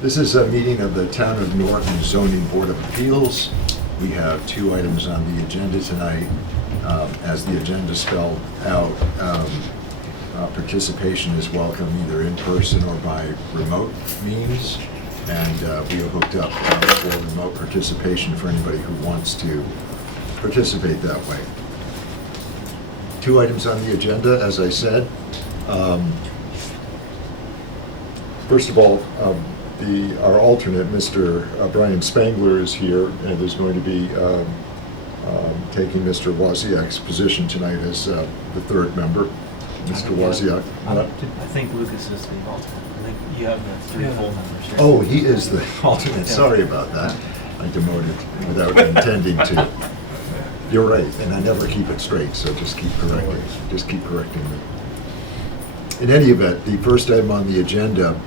This is a meeting of the Town of Norton Zoning Board of Appeals. We have two items on the agenda tonight. As the agenda spelled out, participation is welcome either in person or by remote means. And we have hooked up for remote participation for anybody who wants to participate that way. Two items on the agenda, as I said. First of all, our alternate, Mr. Brian Spangler, is here and is going to be taking Mr. Wozniak's position tonight as the third member. Mr. Wozniak. I think Lucas is the alternate. I think you have the three full members here. Oh, he is the alternate. Sorry about that. I demoted without intending to. You're right, and I never keep it straight, so just keep correcting. Just keep correcting me. In any event, the first item on the agenda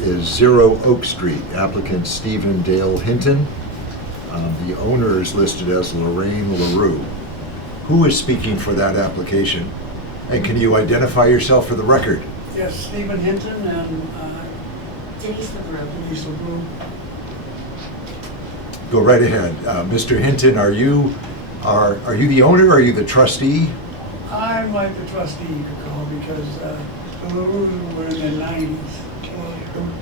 is 0 Oak Street, applicant Stephen Dale Hinton. The owner is listed as Lorraine LaRue. Who is speaking for that application? And can you identify yourself for the record? Yes, Stephen Hinton and Denise LaRue. Denise LaRue. Go right ahead. Mr. Hinton, are you the owner or are you the trustee? I'm like the trustee, you could call, because the LaRue were in their 90s.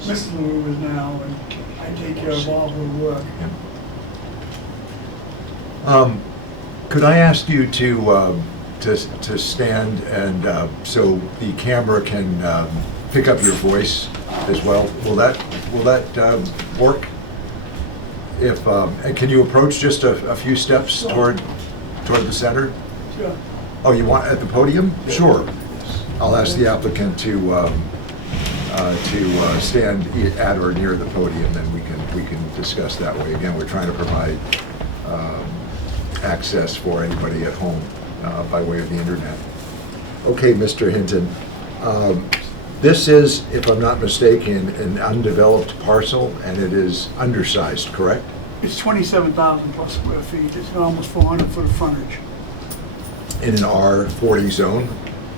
Mrs. LaRue is now, and I take care of all her work. Could I ask you to stand and so the camera can pick up your voice as well? Will that work? If and can you approach just a few steps toward the center? Sure. Oh, you want at the podium? Sure. I'll ask the applicant to stand at or near the podium, and we can discuss that way. Again, we're trying to provide access for anybody at home by way of the internet. Okay, Mr. Hinton. This is, if I'm not mistaken, an undeveloped parcel, and it is undersized, correct? It's 27,000 plus square feet. It's almost 400 foot of frontage. In an R40 zone,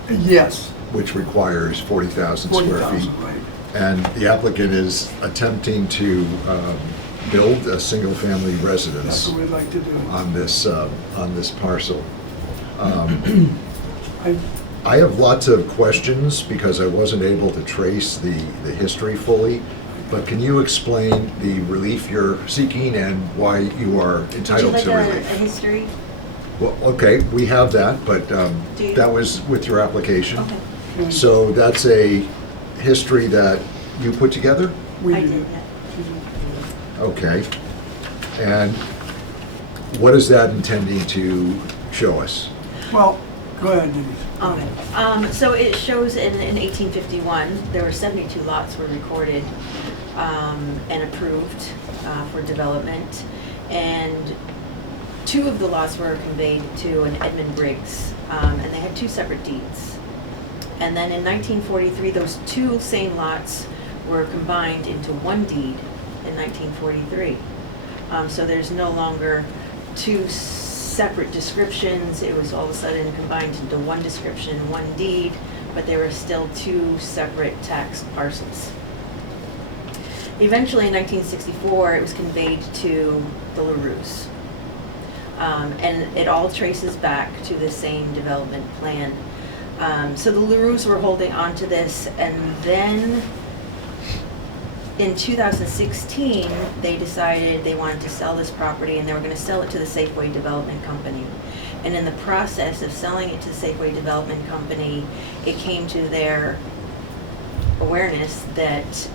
Yes. which requires 40,000 square 40,000, feet. right. And the applicant is attempting to build a single-family That's residence what we'd like to do. on this parcel. I- I have lots of questions because I wasn't able to trace the history fully, but can you explain the relief you're seeking and why you are entitled Would to you like a relief? history? Well, okay, we have that, but Do you? that was with your application. Okay. So that's a history that you put together? We I did. did that. Okay. And what is that intending to show us? Well, go ahead, Denise. Okay. So it shows in 1851, there were 72 lots were recorded and approved for development. And 2 of the lots were conveyed to an Edmund Briggs, and they had 2 separate deeds. And then in 1943, those 2 same lots were combined into 1 deed in 1943. So there's no longer 2 separate descriptions. It was all of a sudden combined into 1 description, 1 deed, but there were still 2 separate tax parcels. Eventually in 1964, it was conveyed to the LaRues. And it all traces back to the same development plan. So the LaRues were holding on to this, and then in 2016, they decided they wanted to sell this property, and they were going to sell it to the Safeway Development Company. And in the process of selling it to the Safeway Development Company, it came to their awareness that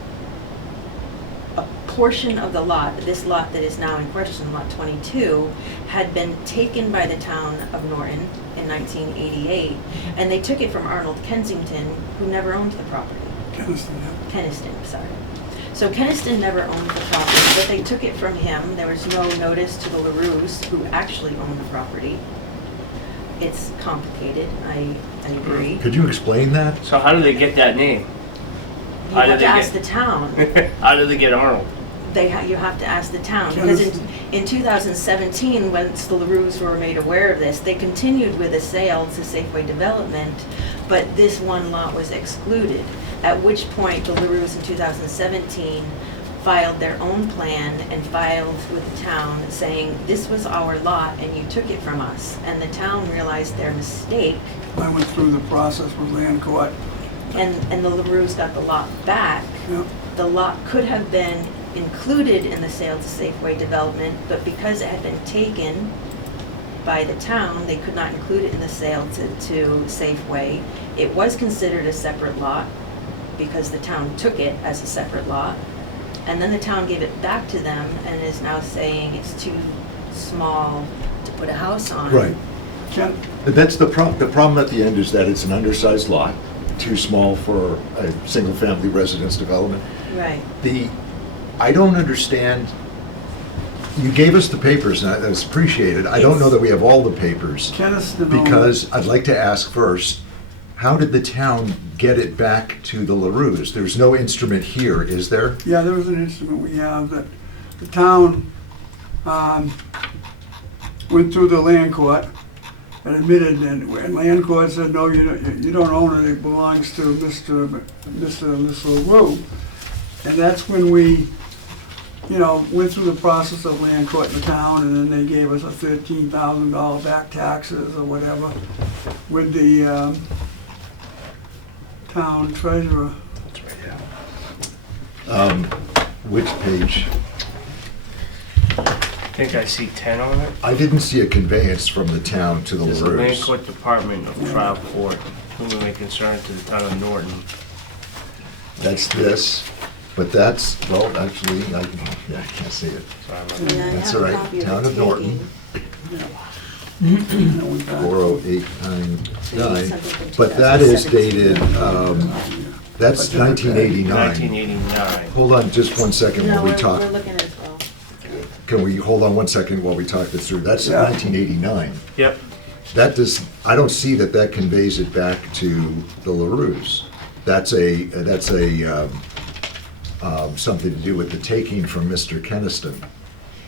a portion of the lot, this lot that is now in question, lot 22, had been taken by the town of Norton in 1988, and they took it from Arnold Kensington, who never owned the property. Keniston, yeah. Keniston, sorry. So Keniston never owned the property, but they took it from him. There was no notice to the LaRues, who actually owned the property. It's complicated, I agree. Could you explain that? So how do they get that name? You How did have to they ask get- the town. How did they get Arnold? You have to ask the town, because in 2017, once the LaRues were made aware of this, they continued with a sale to Safeway Development, but this one lot was excluded. At which point, the LaRues in 2017 filed their own plan and filed with the town saying, this was our lot and you took it from us. And the town realized their mistake, I went through the process with land court. and the LaRues got the lot back. Yeah. The lot could have been included in the sale to Safeway development, but because it had been taken by the town, they could not include it in the sale to Safeway. It was considered a separate lot because the town took it as a separate lot. And then the town gave it back to them and is now saying it's too small to put a house on. Right. Ken, That's the problem. The problem at the end is that it's an undersized lot, too small for a single-family residence development. Right. I don't understand, you gave us the papers, and that's appreciated. I don't know that we have all the papers, Keniston. because I'd like to ask first, how did the town get it back to the LaRues? There's no instrument here, is there? Yeah, there was an instrument we have that the town went through the land court and admitted, and land court said, no, you don't own it, it belongs to Mr. and Miss LaRue. And that's when we, went through the process of land court in the town, and then they gave us a $13,000 back taxes or whatever with the town treasurer. Which page? I think I see 10 on it. I didn't see a conveyance from the town to the There's a land LaRues. court department of trial court, whom may concern to the town of Norton. That's this, but that's, well, actually, I can't see it. Sorry about Yeah, that. I That's have all a right. copy of Town the of Norton. taking. 40899, but that is dated, that's 1989. 1989. Hold on just one second No, while we we're talk. looking as well. Can we hold on one second while we talk this through? That's Yeah. 1989. Yep. That does, I don't see that conveys it back to the LaRues. That's something to do with the taking from Mr. Keniston.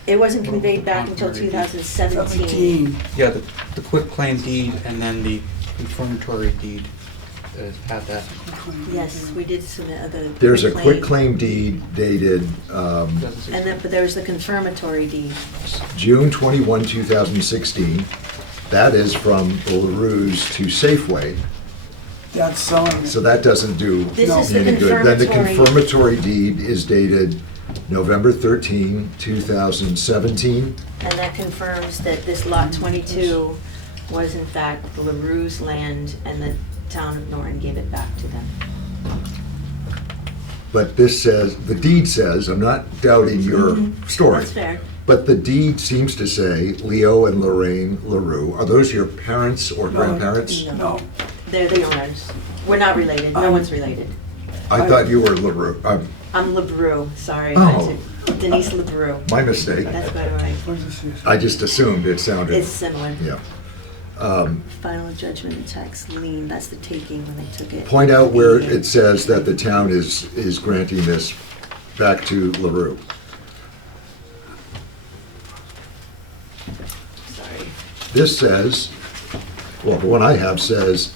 It wasn't conveyed back until 2017. 17. Yeah, the quit claim deed and then the confirmatory deed had that. Yes, we did submit the. There's a quitclaim deed dated Doesn't say- And then, but there was the confirmatory deed. June 21, 2016. That is from the LaRues to Safeway, That's selling so it. that doesn't do This No. is the any good. Then the confirmatory, confirmatory deed is dated November 13, 2017. and that confirms that this lot 22 was in fact the LaRue's land, and the town of Norton gave it back to them. But this says, the deed says, I'm not doubting your story, That's fair. but the deed seems to say Leo and Lorraine LaRue. Are those your parents or No. grandparents? No, They're the owners. We're not related. No one's related. I thought you were LaRue. I'm LeBrew, sorry. Oh. Denise LeBrew. My mistake. That's about right. what does this say? I just assumed it sounded, It's similar. yeah. Final judgment and tax lien, that's the taking when they took it. Point out where it says that the town is granting this back to LaRue. Sorry. This says, well, the one I have says,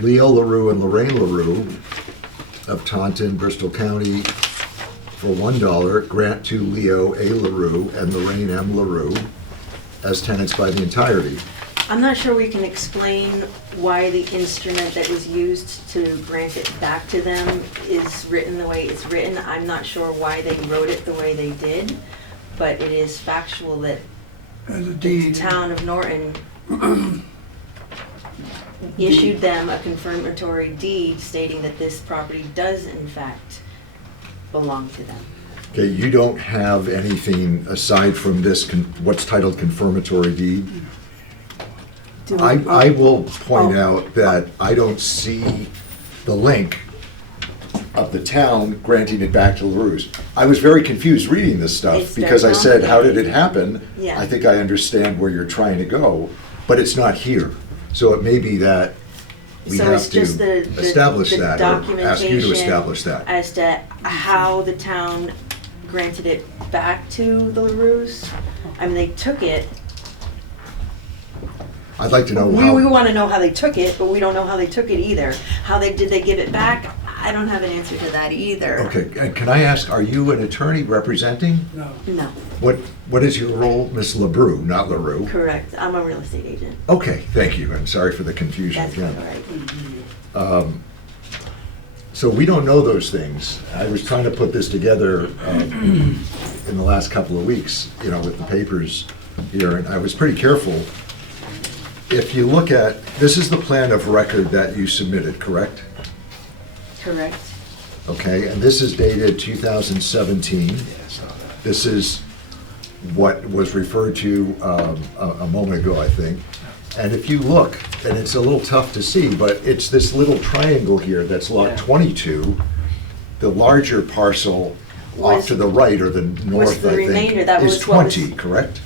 Leo LaRue and Lorraine LaRue of Taunton, Bristol County, for $1, grant to Leo A. LaRue and Lorraine M. LaRue as tenants by the entirety. I'm not sure we can explain why the instrument that was used to grant it back to them is written the way it's written. I'm not sure why they wrote it the way they did, but it is factual that As a the deed. town of Norton issued them a confirmatory deed stating that this property does in fact belong to them. Okay, you don't have anything aside from this, what's titled confirmatory deed? I will point out that I don't see the link of the town granting it back to LaRue's. I was very confused reading this stuff It's very because I said, how did it complicated. happen? Yeah. I think I understand where you're trying to go, but it's not here. So it may be that we So have it's just to the establish that or ask you to documentation establish that. as to how the town granted it back to the LaRue's. I mean, they took it. I'd like to know We how, want to know how they took it, but we don't know how they took it either. Did they give it back? I I don't have an answer to that either. Okay, and can I ask, are you an attorney representing? No. No, What is your role, Miss LaBrue, not LaRue? correct. I'm a real estate agent. Okay, thank you. I'm sorry for the confusion That's all again. right. So we don't know those things. I was trying to put this together in the last couple of weeks, with the papers here, and I was pretty careful. If you look at, this is the plan of record that you submitted, correct? Correct. Okay, and this is dated 2017. This is what was referred to a moment ago, I think. And if you look, and it's a little tough to see, but it's this little triangle here that's lot Yeah. 22. The larger parcel off Was- to the right, or the north, the I remainder, think, that is was what was- 20, correct?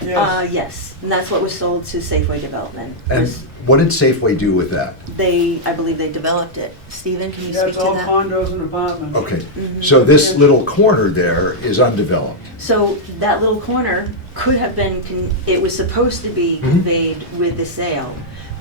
Yes. Yes, and that's what was sold to Safeway Development. And Was- what did Safeway do with that? I believe they developed it. Stephen, can you Yeah, speak it's to all that? condos and apartments. Okay, Mhm. so this little corner there is undeveloped. So that little corner could have been, it was supposed to be Mhm. conveyed with the sale.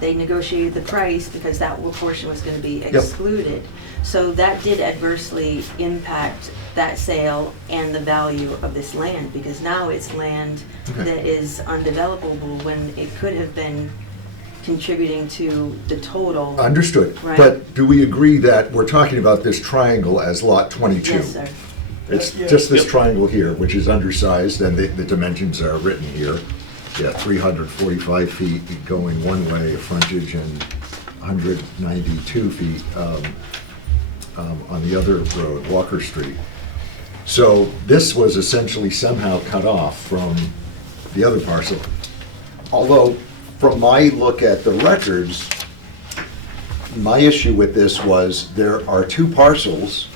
They negotiated the price because that portion was gonna be excluded. So that did adversely impact that sale and the value of this land, because now it's land Okay. that is undevelopable when it could have been contributing to the total. Understood. Right. But do we agree that we're talking about this triangle as lot 22? Yes, sir. It's Yes. just this Yep. triangle here, which is undersized, and the dimensions are written here. Yeah, 345 feet going one way of frontage and 192 feet on the other road, Walker Street. So this was essentially somehow cut off from the other parcel. Although, from my look at the records, my issue with this was there are two parcels,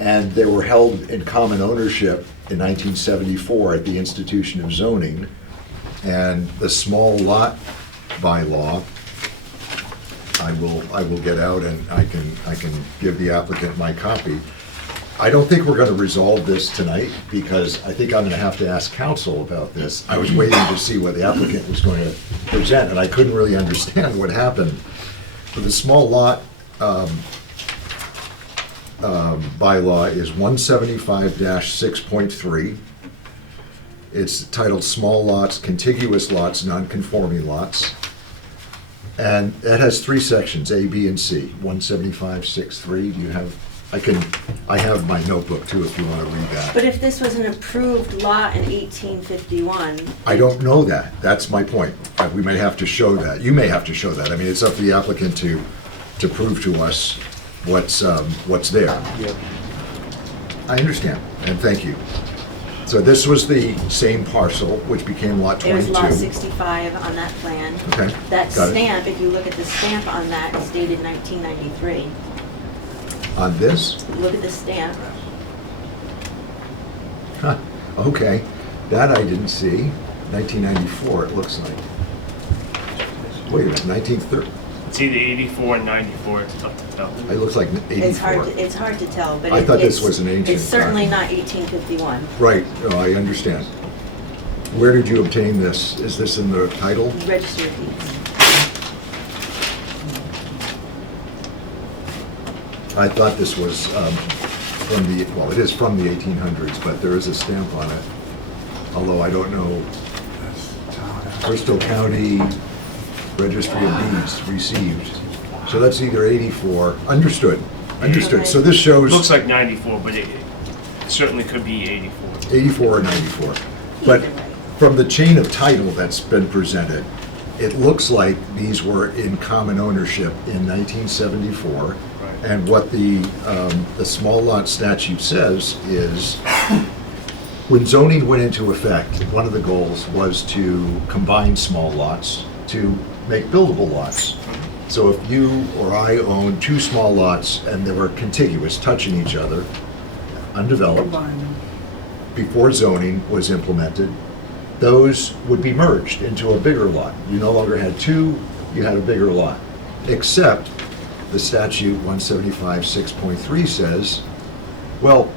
and they were held in common ownership in 1974 at the institution of zoning. And the small lot bylaw, I will get out and I can give the applicant my copy. I don't think we're gonna resolve this tonight, because I think I'm gonna have to ask counsel about this. I was waiting to see what the applicant was going to present, and I couldn't really understand what happened. But the small lot bylaw is 175-6.3. It's titled Small Lots, Contiguous Lots, Non-Conforming Lots. And it has three sections, A, B, and C, 175-6.3. Do you have, I have my notebook too, if you want to read that. But if this was an approved lot in 1851, I don't know that. That's my point. We may have to show that. You may have to show that. I mean, it's up to the applicant to prove to us what's there. Yep. I understand, and thank you. So this was the same parcel, which became lot 22. it was lot 65 on that plan. Okay, That got it. stamp, if you look at the stamp on that, is dated 1993. On this? Look at the stamp. Huh, okay. That I didn't see. 1994, it looks like. Wait a minute, 1930, It's either 84 and 94, it's tough to tell. it looks like 84. It's hard to tell, but I thought this was an ancient It's certainly document. not 1851. Right, no, I understand. Where did you obtain this? Is this in the title? Register of Deeds. I thought this was from the, well, it is from the 1800s, but there is a stamp on it. Although I don't know, Bristol County Registry of Deeds received. So that's either 84, understood. So this shows Looks like 94, but it certainly could be 84. 84 or 94. But Either way. from the chain of title that's been presented, it looks like these were in common ownership in 1974. Right. And what the small lot statute says is, when zoning went into effect, one of the goals was to combine small lots to make buildable lots. So if you or I owned two small lots and they were contiguous, touching each other, undeveloped, Combine them. before zoning was implemented, those would be merged into a bigger lot. You no longer had two, you had a bigger lot. Except the statute 175-6.3 says, well,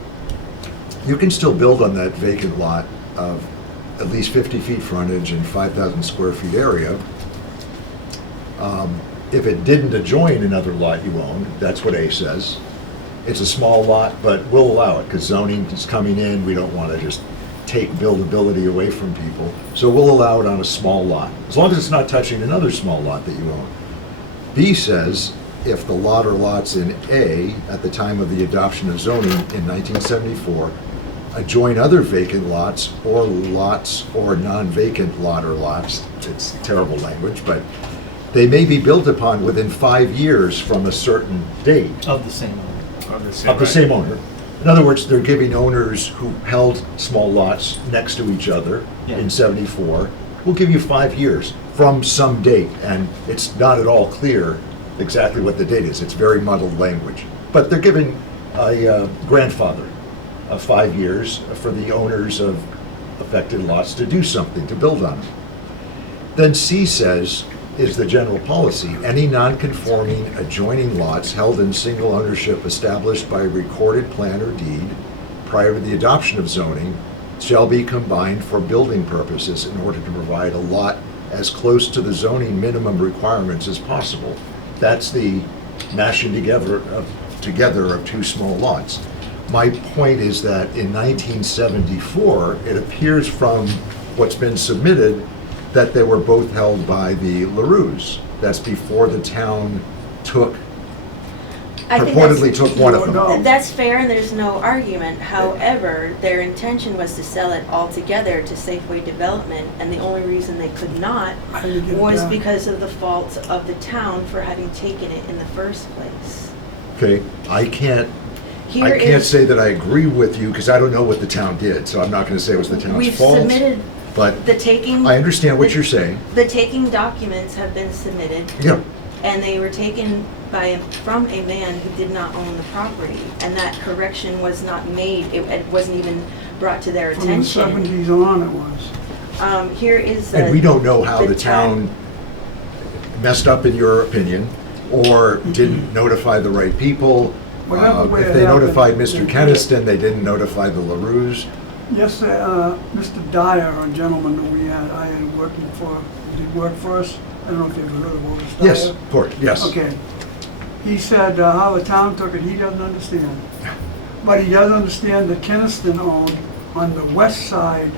you can still build on that vacant lot of at least 50 feet frontage and 5,000 square feet area. If it didn't adjoin another lot you owned, that's what A says, it's a small lot, but we'll allow it, because zoning is coming in, we don't want to just take buildability away from people. So we'll allow it on a small lot, as long as it's not touching another small lot that you own. B says, if the lot or lots in A, at the time of the adoption of zoning in 1974, adjoin other vacant lots or non-vacant lot or lots, it's terrible language, but they may be built upon within 5 years from a certain date Of the same owner. Of the same. of the right. same owner. In other words, they're giving owners who held small lots next to each other Yeah. in 74, we'll give you 5 years from some date, and it's not at all clear exactly what the date is. It's very muddled language. But they're giving a grandfather of 5 years for the owners of affected lots to do something, to build on them. Then C says, is the general policy, any non-conforming adjoining lots held in single ownership established by recorded plan or deed prior to the adoption of zoning shall be combined for building purposes in order to provide a lot as close to the zoning minimum requirements as possible. That's the mashing together of two small lots. My point is that in 1974, it appears from what's been submitted that they were both held by the LaRues. That's before the town I think purportedly took one of them. No. That's fair, and there's no argument. However, their intention was to sell it all together to Safeway Development, and the only reason they could not How do you get it was back? because of the fault of the town for having taken it in the first place. Okay, I can't Here I can't is- say that I agree with you because I don't know what the town did, so I'm not going to say it was the town's We've fault. submitted But the taking. I understand what you're saying. The taking documents have been submitted, Yeah, and they were taken from a man who did not own the property, and that correction was not made. It wasn't even brought to their From the attention. 70s on it was. Here is and we don't know how the the town messed up in your opinion, or didn't notify the right people. Whatever way If it they happened, notified they Mr. did. Keniston, they didn't notify the LaRues. Yes, Mr. Dyer, a gentleman that I had working for, did work for us. I don't know if you've heard of Otis Dyer. Yes, Port, yes. Okay. He said how the town took it, he doesn't understand. But he does understand that Keniston owned on the west side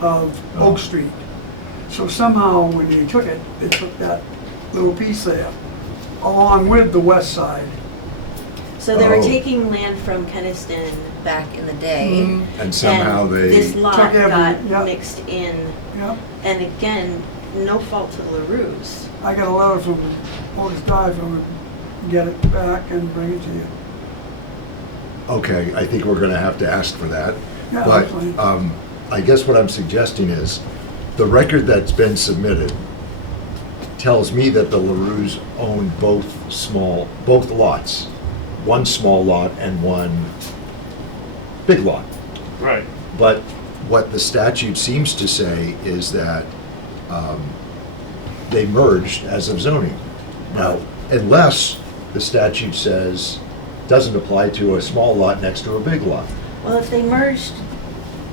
of Oh. Oak Street. So somehow when they took it, they took that little piece there, along with the west side. So they were Oh. taking land from Keniston back in the day. Mhm. And somehow and they, this lot Took every- got yeah. mixed in, Yeah, and again, no fault to the LaRues. I got a letter from Otis Dyer, so we'll get it back and bring it to you. okay, I think we're gonna have to ask for that. Yeah, But that's fine. I guess what I'm suggesting is, the record that's been submitted tells me that the LaRues own both lots. One small lot and one big lot. Right. But what the statute seems to say is that they merged as of zoning. Now, unless the statute says, doesn't apply to a small lot next to a big lot. Well, if they merged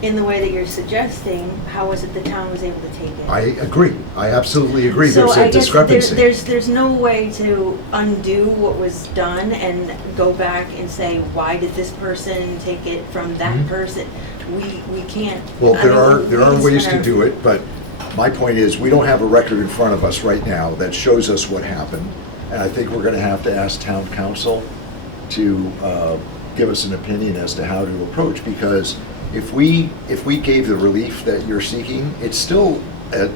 in the way that you're suggesting, how was it the town was able to take it? I agree. I absolutely agree. So There's I a guess discrepancy. there's no way to undo what was done and go back and say, why did this person take it from that Mhm. person? We can't. Well, I there mean, are we can ways spend to our- do it, but my point is, we don't have a record in front of us right now that shows us what happened. And I think we're gonna have to ask town council to give us an opinion as to how to approach, because if we gave the relief that you're seeking, it's still a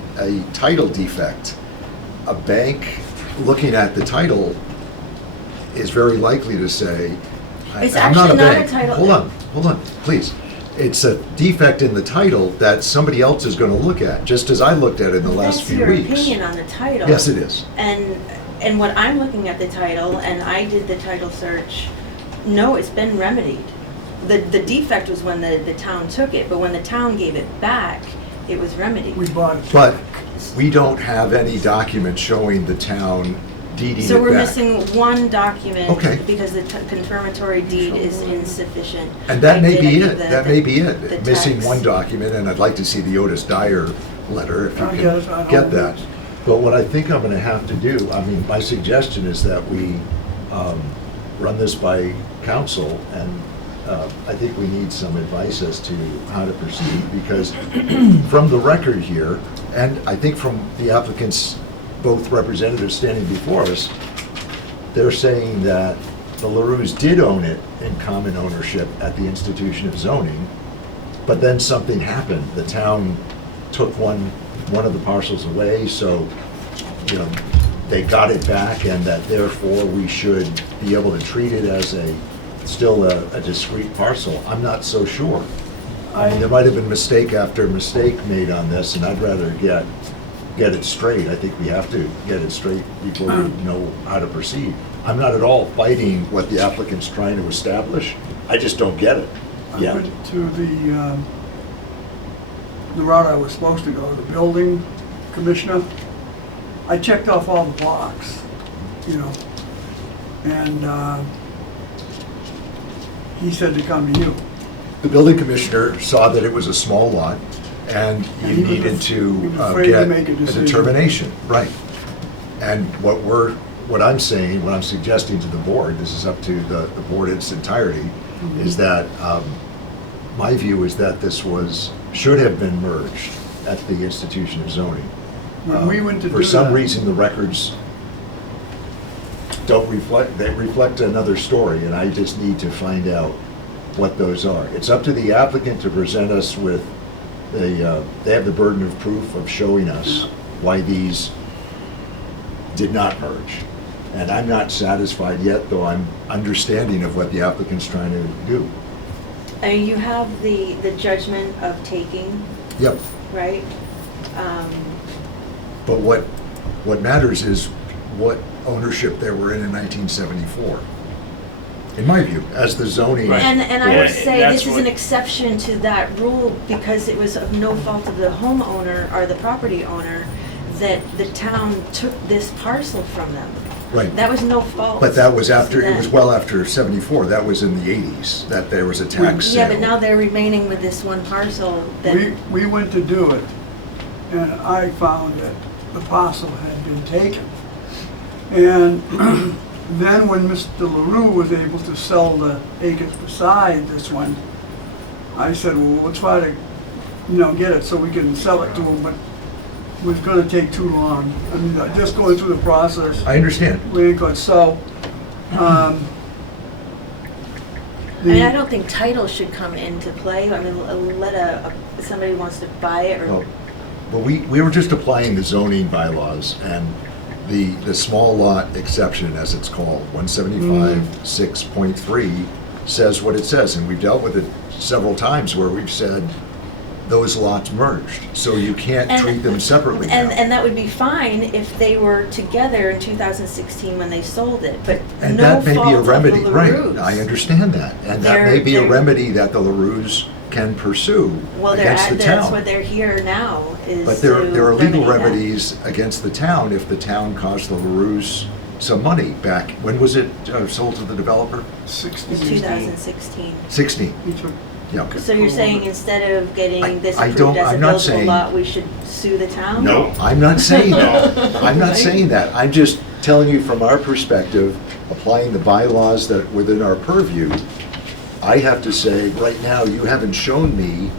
title defect. A bank looking at the title is very likely to say, It's I'm not a actually not a bank. title- Hold on, please. It's a defect in the title that somebody else is gonna look at, just as I looked at it in the last few That's weeks. your opinion on the title. Yes, it is. And what I'm looking at the title, and I did the title search, no, it's been remedied. The defect was when the town took it, but when the town gave it back, it was remedied. We bought it. But we don't have any document showing the town deeding it back. So we're missing one document. Okay. Because the confirmatory deed is insufficient. And that I may did be enter it, the- that may be the it. Missing text. one document, and I'd like to see the Otis Dyer letter, if you Yes, I can get don't- that. But what I think I'm gonna have to do, I mean, my suggestion is that we run this by counsel, and I think we need some advice as to how to proceed, because from the record here, and I think from the applicants, both representatives standing before us, they're saying that the LaRue's did own it in common ownership at the institution of zoning, but then something happened. The town took one of the parcels away, so, you know, they got it back, and that therefore we should be able to treat it as still a discrete parcel. I'm not so sure. I mean, there might have been mistake after mistake made on this, and I'd rather get it straight. I think we have to get it straight before we know how to proceed. I'm not at all fighting what the applicant's trying to establish. I just don't get it I yet. went to the route I was supposed to go, the building commissioner. I checked off all the blocks, you know, and he said to come to you. The building commissioner saw that it was a small lot, and you He was needed to afraid to get make a a decision. determination. Right. And what I'm saying, what I'm suggesting to the board, this is up to the board in its entirety, is that my view is that this should have been merged at the institution of zoning. When we went to do For some that- reason, the records don't reflect, they reflect another story, and I just need to find out what those are. It's up to the applicant to present us with they have the burden of proof of showing us why these did not merge. And I'm not satisfied yet, though I'm understanding of what the applicant's trying to do. And you have the judgment of taking, Yep. right? But what matters is what ownership they were in 1974. In my view, as the zoning. Right. And I Yeah, would say that's this is what- an exception to that rule because it was of no fault of the homeowner or the property owner that the town took this parcel from them. Right. That was no fault. But that was after, to it was them. well after 74, that was in the 80s, that there was a tax sale. Yeah, but now they're remaining with this one parcel that, We went to do it, and I found that the parcel had been taken. And then when Mr. LaRue was able to sell the acres beside this one, I said, well, we'll try to, get it so we can sell it to him, but it was gonna take too long. I mean, just going through the process, I understand. we ain't got, so, I the- mean, I don't think title should come into play. I mean, let somebody who wants to buy it Well, or, well, we were just applying the zoning bylaws, and the small lot exception, as it's called, 175(6.3, says what it says, and we've dealt with it several times where we've said those lots merged, so you can't And- treat them separately now. and that would be fine if they were together in 2016 when they sold it, but And no that may fault be a of the remedy, right, LaRue's. I understand that, and that may be a They're- remedy that the LaRue's can pursue Well, against the that's town. what they're here now, is But there are legal remedy that. remedies against the town if the town caused the LaRue's some money back. When was it sold to the developer? 60. In 2016. 16, He took yeah. So you're saying instead of I- getting this I don't- approved as a I'm not buildable saying- lot, we should sue the town? No, I'm not saying that. I'm not saying that. I'm just telling you from our perspective, applying the bylaws that within our purview, I have to say, right now, you haven't shown me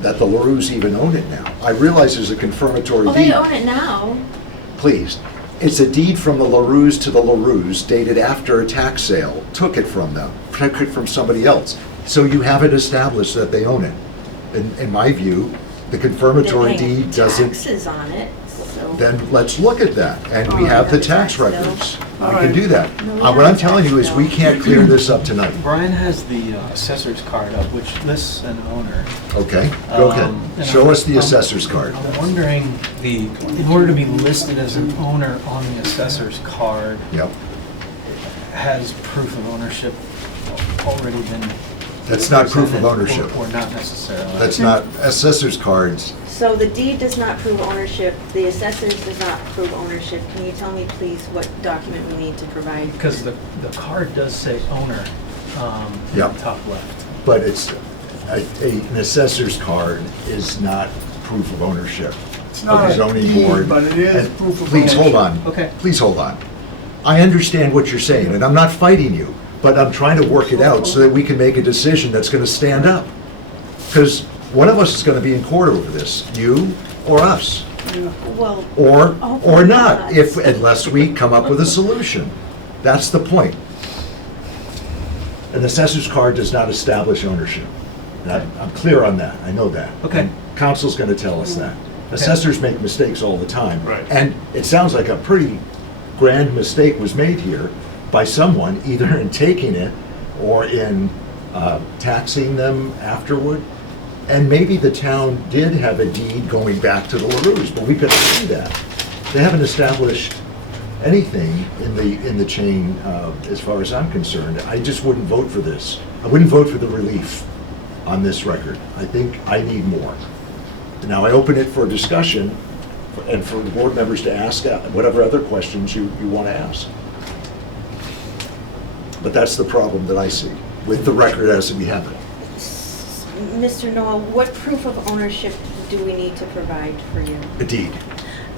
that the LaRue's even own it now. I realize there's a confirmatory Well, deed. they own it now. Please. It's a deed from the LaRue's to the LaRue's dated after a tax sale, took it from them, took it from somebody else. So you have it established that they own it. In my view, the confirmatory They're paying deed doesn't, taxes on it, so. then let's look at that. And we Oh, have the the tax tax bill. records. All We can right. do that. No, we What have I'm a telling tax you is we bill. can't clear this up tonight. Brian has the assessor's card up, which lists an owner. Okay, go ahead. And Show us the I'm- assessor's card. I'm wondering, in order to be listed as an owner on the assessor's card, Yep. has proof of ownership already been? That's not proof of presented, ownership. Or not necessarily? That's not, assessor's cards, So the deed does not prove ownership, the assessors does not prove ownership. Can you tell me, please, what document we need to provide? Because the card does say owner in Yep. the top left. but it's, an assessor's card is not proof of ownership. It's of not the a zoning deed, board. but it is And proof of Please, hold on. Okay. Please hold on. I understand what you're saying, and I'm not fighting you, but I'm trying to work it out so that we can make a decision that's gonna stand up. Because one of us is gonna be in court over this, you or us, Well, or Hopefully not, not. unless we come up with a solution. That's the point. An assessor's card does not establish ownership. And I'm clear on that, I know that. Okay. And council's gonna tell us that. Assessors make mistakes all the time. Right. And it sounds like a pretty grand mistake was made here by someone, either in taking it or in taxing them afterward. And maybe the town did have a deed going back to the LaRue's, but we couldn't see that. They haven't established anything in the chain, as far as I'm concerned. I just wouldn't vote for this. I wouldn't vote for the relief on this record. I think I need more. Now, I open it for discussion and for the board members to ask whatever other questions you want to ask. But that's the problem that I see with the record as we have it. Mr. Noel, what proof of ownership do we need to provide for you? A deed.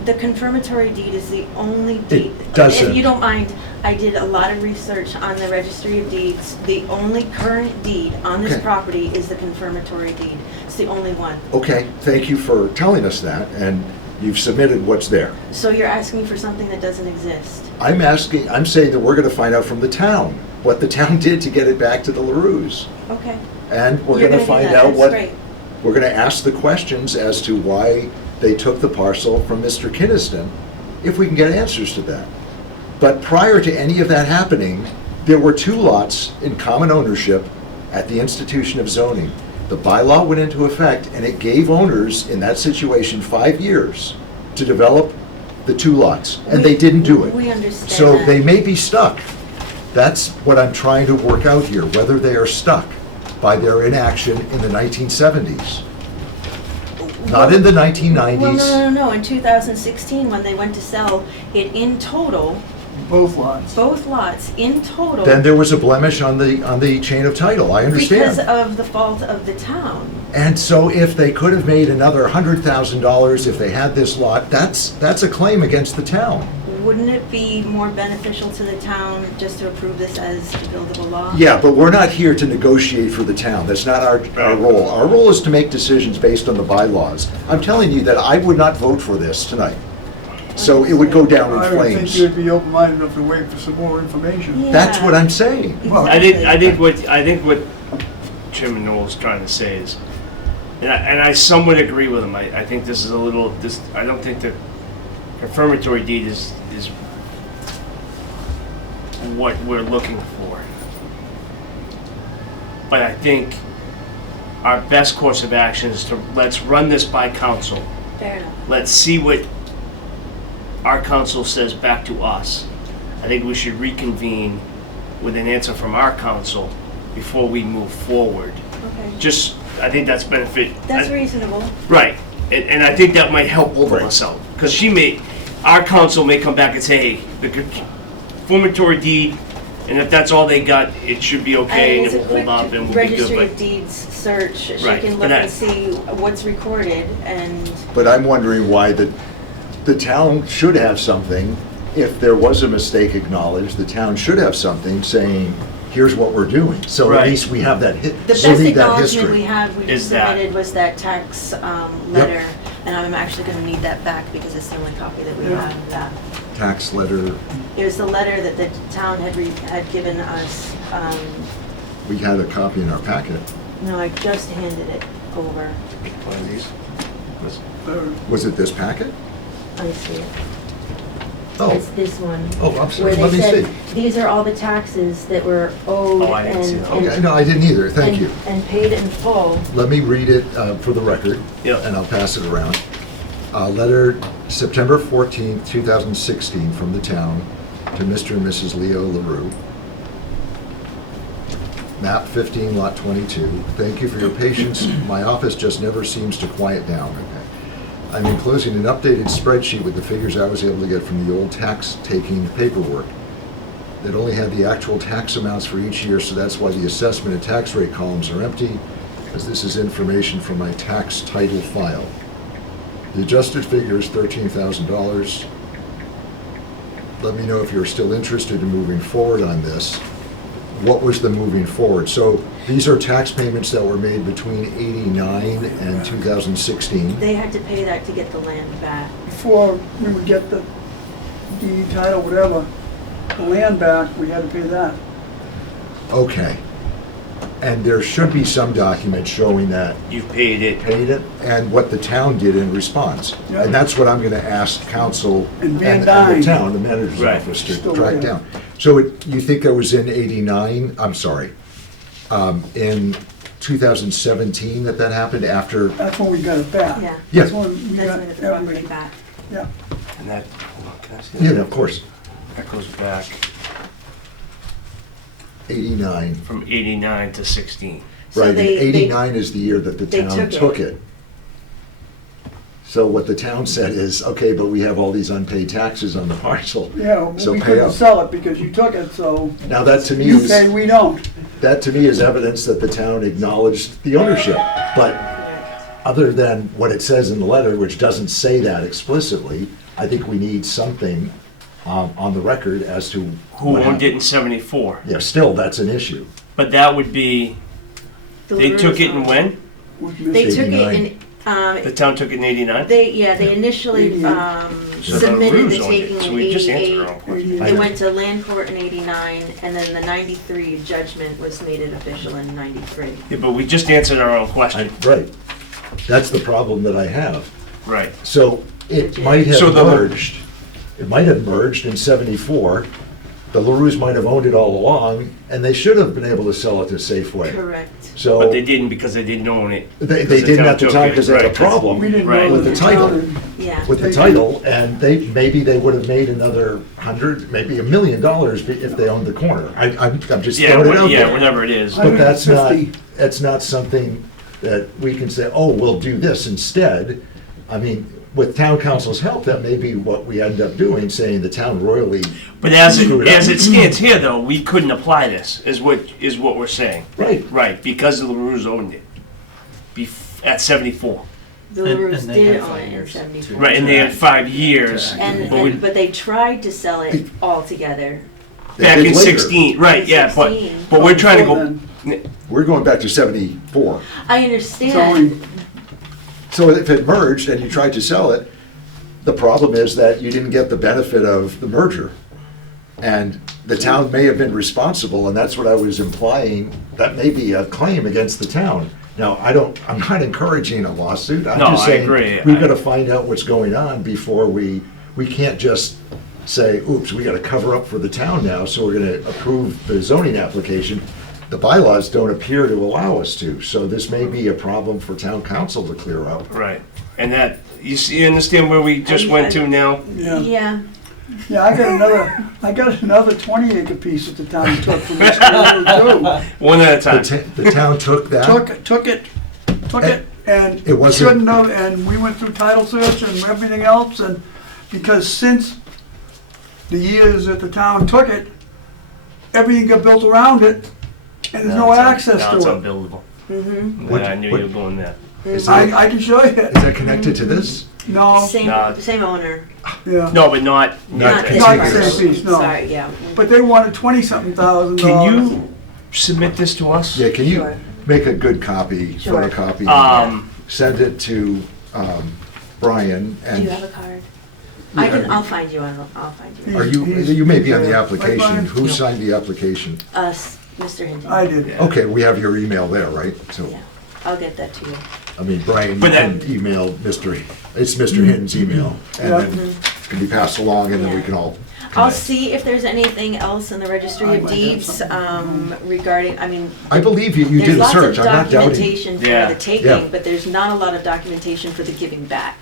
The confirmatory deed is the only deed. doesn't. If you don't mind, I did a lot of research on the Registry of Deeds. The only current deed on this Okay. property is the confirmatory deed. It's the only one. Okay, thank you for telling us that, and you've submitted what's there. So you're asking for something that doesn't exist. I'm saying that we're going to find out from the town what the town did to get it back to the LaRue's. Okay. And we're You're going to gonna do find that. out That's what, great. we're going to ask the questions as to why they took the parcel from Mr. Kinnison, if we can get answers to that. But prior to any of that happening, there were 2 lots in common ownership at the institution of zoning. The bylaw went into effect, and it gave owners in that situation 5 years to develop the 2 lots, and they didn't do it. We understand So that. they may be stuck. That's what I'm trying to work out here, whether they are stuck by their inaction in the 1970s. Not in the 1990s. Well, no. In 2016, when they went to sell it in total, Both lots. both lots, in total. Then there was a blemish on the chain of title, I Because understand. of the fault of the town. And so if they could have made another $100,000 if they had this lot, that's a claim against the town. Wouldn't it be more beneficial to the town just to approve this as a buildable law? Yeah, but we're not here to negotiate for the town. That's not our role. Our role is to make decisions based on the bylaws. I'm telling you that I would not vote for this tonight. So it would go down in I would think flames. you'd be open-minded enough to wait for some more information. Yeah. That's what I'm saying. Well, I think what Chairman Noel's trying to say is, and I somewhat agree with him. I think this is a little. I don't think the confirmatory deed is what we're looking for. But I think our best course of action is to let's run this by council. Fair enough. Let's see what our council says back to us. I think we should reconvene with an answer from our council before we move forward. Okay. I think that's benefit. That's reasonable. Right, and I think that might help both of us out, because our council may come back and say, hey, the confirmatory deed, and if that's all they got, it should be okay, and it's it a will hold up, quick and we'll be Registry good, of Deeds search. She Right, can and look that- and see what's recorded and. But I'm wondering why the town should have something. If there was a mistake acknowledged, the town should have something saying, here's what we're doing. So at Right. least we have that, The we best need that acknowledgement we history. had, we Is that- submitted was that tax letter, and I'm actually gonna need that back because it's the only copy that we Yeah. have of that. Tax letter, It was the letter that the town had given us. we had a copy in our packet. No, I just handed it over. One of these. Was it this packet? I see it. Oh, It's this one. oh, I'm sorry, Where let they me said, see. these are all the taxes that were owed Oh, I didn't see and. that. Okay, no, I didn't either, thank and- you. And paid in full. Let me read it for the record. Yeah. And I'll pass it around. Letter, September 14th, 2016, from the town to Mr. and Mrs. Leo LaRue. Map 15, Lot 22. Thank you for your patience. My office just never seems to quiet down. Okay. I'm enclosing an updated spreadsheet with the figures I was able to get from the old tax-taking paperwork that only had the actual tax amounts for each year, so that's why the assessment and tax rate columns are empty, as this is information from my tax title file. The adjusted figure is $13,000. Let me know if you're still interested in moving forward on this. what was the moving forward? So these are tax payments that were made between 89 and 2016. They had to pay that to get the land back. Before we would get the deed title, whatever, the land back, we had to pay that. Okay. And there should be some document showing that You've paid it. paid it and what the town did in response. Yeah. And that's what I'm gonna ask council And Van and Dyne. the town, the manager's Right. office to Still track there. down. So you think that was in 89, I'm sorry, in 2017 that happened after, That's when we got it back. Yeah. Yeah. That's when we That's got when it's property everything. back. Yeah. And that, hold on, can I see yeah, that? of course, That goes back 89. from 89 to 16. So Right, and they- 89 is the year that the they town took took it. it. So what the town said is, okay, but we have all these unpaid taxes on the parcel. Yeah, So we pay couldn't up. sell it because you took it, so Now that to me you is, pay, we don't. that to me is evidence that the town acknowledged the ownership. But other than what it says in the letter, which doesn't say that explicitly, I think we need something on the record as to Who what owned it happened. in 74? Yeah, still, that's an issue. But that would be, The they took it in Lurus when? With They Mr. took it 89. in, The town took it in 89? they initially, So the submitted the Ruse owned it, taking so in we just answered 88. our own question. They went to land court in 89, and then the 93 judgment was made it official in 93. Yeah, but we just answered our own question. Right. That's the problem that I have. Right. So it might So have the- merged, it might have merged in 74. The LaRues might have owned it all along, and they should have been able to sell it to Safeway. Correct. So But they didn't because they didn't own it. they because the didn't town at the took time it, because they had a right. problem We didn't Right. know with that the title. town Yeah. with the title, and maybe they would have made another 100, maybe $1 million if they owned the corner. I'm just Yeah, throwing it out yeah, there. whatever it is. I- But that's not, 150. that's not something that we can say, oh, we'll do this instead. I mean, with town council's help, that may be what we end up doing, saying the town royally. But as Screw it, it up. as it stands here, though, we couldn't apply this, is what we're saying. Right. Right, because the LaRue's owned it at 74. The And- Lurus and they did had own 5 it in years 74. Right, and they had 5 years. To but we- But they tried to sell it all together. They Back did in later. 16, right, In yeah, 16. but we're trying to Before go, then, We're going back to 74. I So understand. we, So if it merged and you tried to sell it, the problem is that you didn't get the benefit of the merger. And the town may have been responsible, and that's what I was implying, that may be a claim against the town. Now, I'm not encouraging a lawsuit, I'm No, just I saying, agree. we've gotta find out what's going on before we can't just say, oops, we gotta cover up for the town now, so we're gonna approve the zoning application. The bylaws don't appear to allow us to, so this may be a problem for town council to clear up. right. And that, you understand where we just went to now? yeah, Yeah. yeah, I got another 20-acre piece that the town took from Mr. One at a The time. the town took that? Took it, and It wasn't- shouldn't have, and we went through title search and everything else, and because since the years that the town took it, everything got built around it, and there's no access Now it's to it. unbuildable. Mm-hmm. What- Yeah, I knew what- you were going there. Is that, I can show you. is that connected to this? No, Same, Nah. same owner. yeah, No, but not. Not this Not the parcel. same piece, no. Sorry, yeah. but they wanted 20-something thousand Can dollars. you submit this to us? Yeah, can you Sure. make a good copy, Sure. photocopy, Um, send it to Brian, Do and you have a card? Yeah. I'll find you I'll find you. are you, He's- you may be on the Right, application. Brian? Who Yeah. signed the application? Us, Mr. Hinton. I did. Yeah. Okay, we have your email there, right? So, Yeah, I'll get that to you. I mean, Brian, you But can that- email it's Mr. Hinton's email, and Yeah. then it can be passed along, and then we Yeah. can all I'll connect. see if there's anything else in the registry I of might have deeds something. regarding, I mean, I believe you there's did a lots of search, I'm not doubting. documentation for Yeah. the Yeah. taking, but there's not a lot of documentation for the giving back.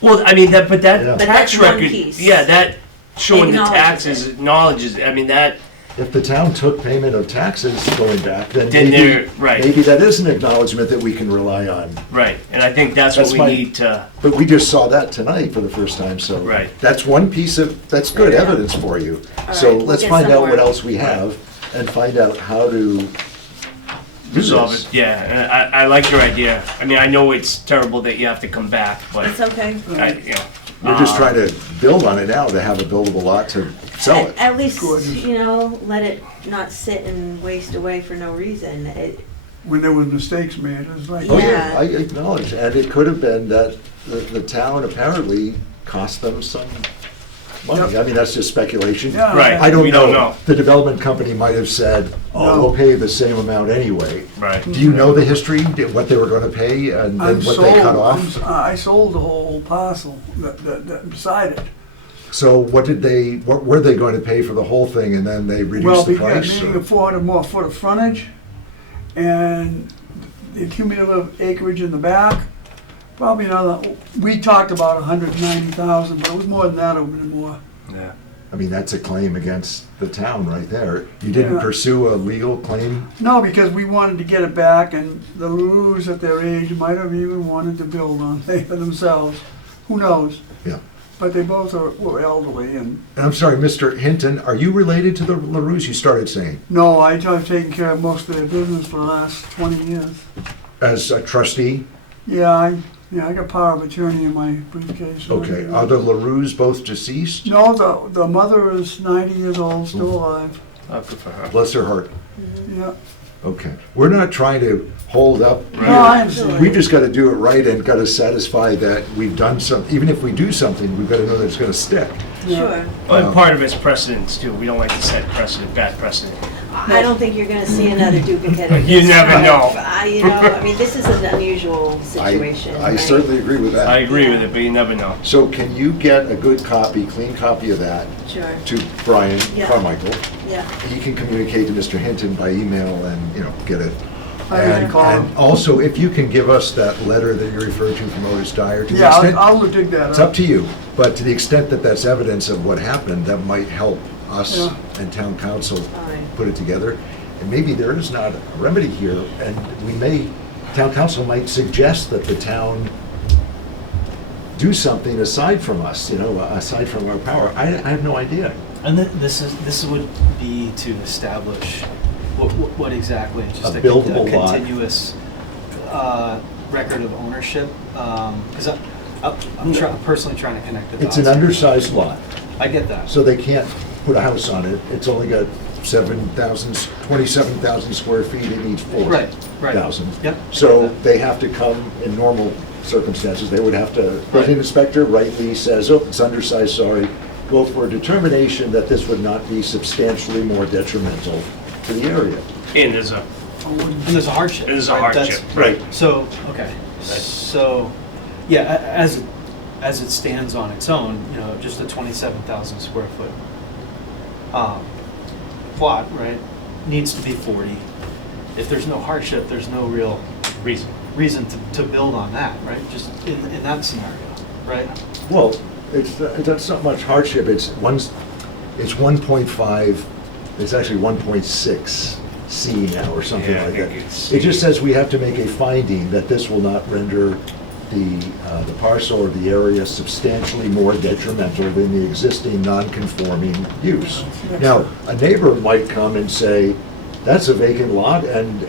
well, I mean, but Yeah. that But tax that's one record, piece. yeah, that showing the Acknowledges taxes, it. acknowledges, I mean, that, If the town took payment of taxes going back, then Then maybe, they're- right. maybe that is an acknowledgement that we can rely on. right, and I think that's what That's we my- need to, But we just saw that tonight for the first time, so. Right. That's one piece of, that's good Yeah. evidence for you. All So right, we'll let's get find some out what more. else we have and find out how to do resolve this. it, yeah, and I like your idea. I mean, I know it's terrible that you have to come back, but, It's okay. I, you know. We're just trying to build on it now, to have a buildable lot to sell it. At least, Gorgeous. you know, let it not sit and waste away for no reason. When there was mistakes made, it was like. Oh, Yeah. yeah, I acknowledge, and it could have been that the town apparently cost them some money. Yep. I mean, that's just speculation. Yeah. Right. I don't We know. don't know. The development company might have said, oh, No. we'll pay the same amount anyway. Right. Do you know the history, what they were gonna pay and then what they cut off? I sold the whole parcel that beside it. So what were they going to pay for the whole thing and then they Well, reduced the because price? needing or- a 400 more foot of frontage and the cumulative acreage in the back, probably another, we talked about 190,000, but it was more than that, it would have been more. Yeah. I mean, that's a claim against the town right there. You didn't Yeah. pursue a legal claim? No, because we wanted to get it back, and the LaRues at their age might have even wanted to build on it themselves. Who knows? Yeah. But they both were elderly, and And I'm sorry, Mr. Hinton, are you related to the LaRues? You started saying, no, I've taken care of most of their business for the last 20 years. as a trustee? Yeah, I got power of attorney in my briefcase. Okay, are the LaRues both deceased? No, the mother is 90 years old, still alive. Oh, good for her. Bless her heart. Yeah. Okay. We're not trying to hold up. Right. No, I understand. We've just got to do it right and got to satisfy that we've done some, even if we do something, we've got to know that it's going to stick. Yeah. Sure. Well, and part of it's precedence too. We don't like to set precedent, bad precedent. I don't think you're gonna see another duplicate of You this, never but, know. You know, I mean, this is an unusual situation. I right? certainly agree with that. I agree with it, but you never know. So can you get a good copy, clean copy of that Sure, to Brian Yeah. Carmichael? yeah. He can communicate to Mr. Hinton by email and, get it. I can And call him. and also, if you can give us that letter that you referred to from Otis Dyer, to the Yeah, extent, I'll dig that up. it's up to you, but to the extent that that's evidence of what happened, that might help us Yeah. and town council All right. put it together. And maybe there is not a remedy here, and town council might suggest that the town do something aside from us, aside from our power. I have no idea. And this would be to establish what exactly, just A buildable lot. continuous record of ownership, because I'm personally trying to connect the dots. It's an undersized lot, I get that. so they can't put a house on it. It's only got 27,000 square feet, it needs Right, 40,000. right. Yep. So they have to come in normal circumstances, they would have to, building inspector rightly says, oh, it's undersized, sorry, go for a determination that this would not be substantially more detrimental to the area. And there's a, And there's a hardship. there's a right? hardship, That's- right? So, okay, so, yeah, as it stands on its own, just a 27,000 square foot plot, right, needs to be 40. If there's no hardship, there's no real reason to build on that, right? Just in that scenario, right? Well, that's not much hardship, it's 1.5, it's actually 1.6 C now, or something Yeah, I like think that. it's- It just says we have to make a finding that this will not render the parcel or the area substantially more detrimental than the existing non-conforming use. Now, a neighbor might come and say, that's a vacant lot and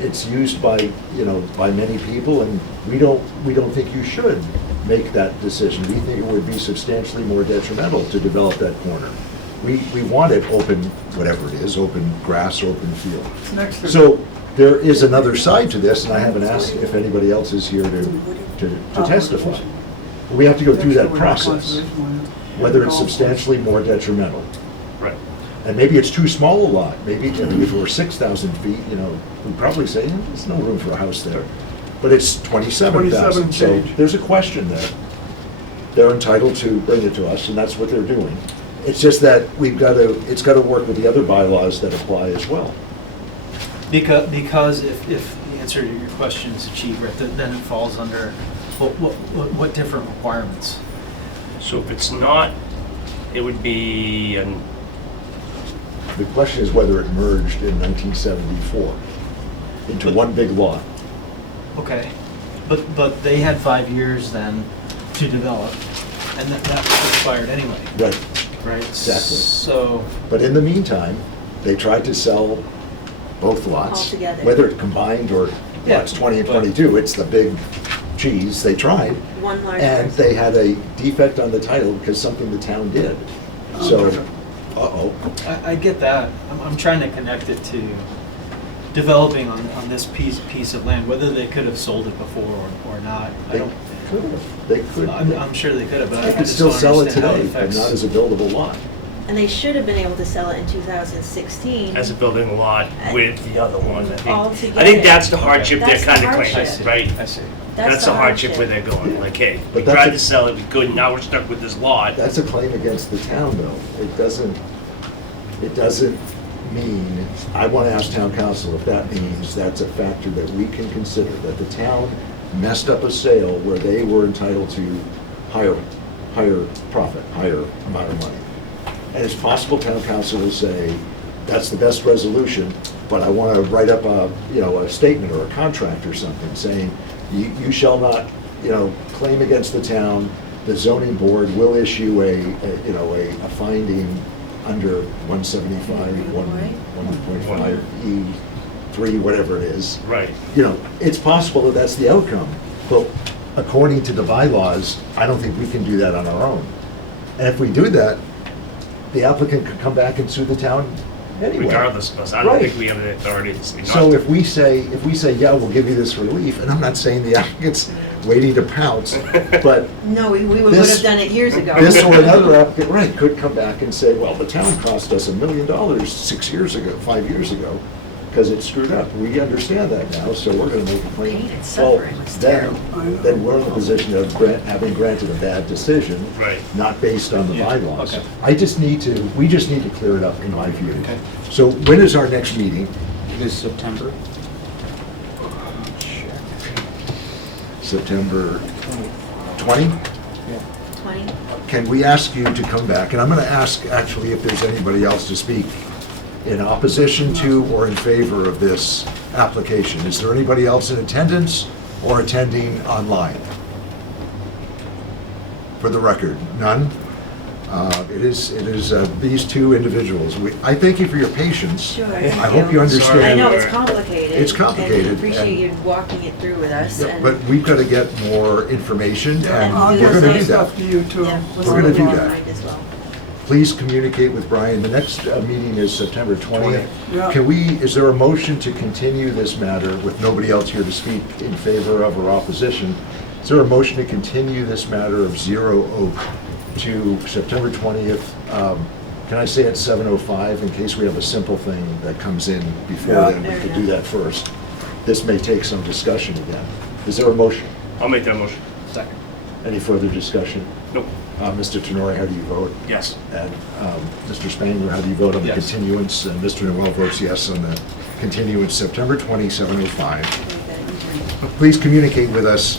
it's used by many people, and we don't think you should make that decision. We think it would be substantially more detrimental to develop that corner. We want it open, whatever it is, open grass or open field. Next to- So there is another side to this, and I haven't asked if anybody else is here to testify. We have to go through next to that where process, conservation land. whether it's substantially more detrimental. Right. And maybe it's too small a lot, maybe if it were 6,000 feet, we'd probably say, there's no room for a house there. But it's 27,000, 27 so change. there's a question there. They're entitled to bring it to us, and that's what they're doing. It's just that it's got to work with the other bylaws that apply as well. Because if the answer to your question is achieved, right, then it falls under what different requirements? So if it's not, it would be The question is whether it merged in 1974 into one big lot. Okay, but they had 5 years then to develop, and that expired anyway, Right. right? Exactly. So, But in the meantime, they tried to sell both lots. Altogether. Whether it combined or Yeah, lots 20 and but- 22, it's the big cheese, they tried. One large And parcel. they had a defect on the title because something the town did. So Uh-oh. I get that. I'm trying to connect it to developing on this piece of land, whether they could have sold it before or not. I don't, They could. I'm sure they could have, but I They could just still don't sell it understand how today, it but affects. not as a buildable lot. And they should have been able to sell it in 2016. As a building lot with the other one, I think. All I think together. that's the hardship they're That's the kind of I claiming, see, right? I see. That's the hardship where they're going, like, hey, we But that's tried a- to sell it, we couldn't, now we're stuck with this lot. That's a claim against the town, though. It doesn't mean, I want to ask town council if that means that's a factor that we can consider, that the town messed up a sale where they were entitled to higher profit, higher amount of money. And it's possible town council will say, that's the best resolution, but I want to write up a statement or a contract or something saying, you shall not, claim against the town. The zoning board will issue a finding under 175, 1.5 E3, whatever it is. Right. It's possible that that's the outcome, but according to the bylaws, I don't think we can do that on our own. And if we do that, the applicant could come back and sue the town anyway. Regardless of us, I don't think we have the authority to say not. So if we say, yeah, we'll give you this relief, and I'm not saying the applicant's waiting to pounce, but No, we would This- have done it years ago. this or another applicant, right, could come back and say, well, the town cost us $1 million 5 years ago, because it screwed up. We understand that now, so we're gonna make a claim. Pain and Well, suffering was terrible. then we're in the position of having granted a bad decision. Right. Not based on the Yeah, bylaws. okay. We just need to clear it up, in my view. Okay. So when is our next meeting? This September? September 20? 20? Can we ask you to come back? And I'm going to ask, actually, if there's anybody else to speak in opposition to or in favor of this application. Is there anybody else in attendance or attending online? For the record, none? It is these two individuals. I thank you for your patience. Sure, I thank hope you you. understand. I know, it's complicated. It's complicated, And appreciate you and- walking it through with us. Yeah, and- But we've got to get more information, and I'll do get we're going to that do stuff that. to you too. Yeah, we'll We're gonna see do what that. we find as well. Please communicate with Brian. The next meeting is September 20th. Yeah. Is there a motion to continue this matter with nobody else here to speak in favor of or opposition? Is there a motion to continue this matter of Zero Oak to September 20th? Can I say at 7:05 in case we have a simple thing that comes in before Yeah. then? We There could you do go. that first. This may take some discussion again. Is there a motion? I'll make that motion. Second. Any further discussion? Nope, Mr. Tenori, how do you vote? yes. And Mr. Spangler, how do you vote on the Yes. continuance? And Mr. Noel votes yes on the continuance, September 20, 7:05. Please communicate with us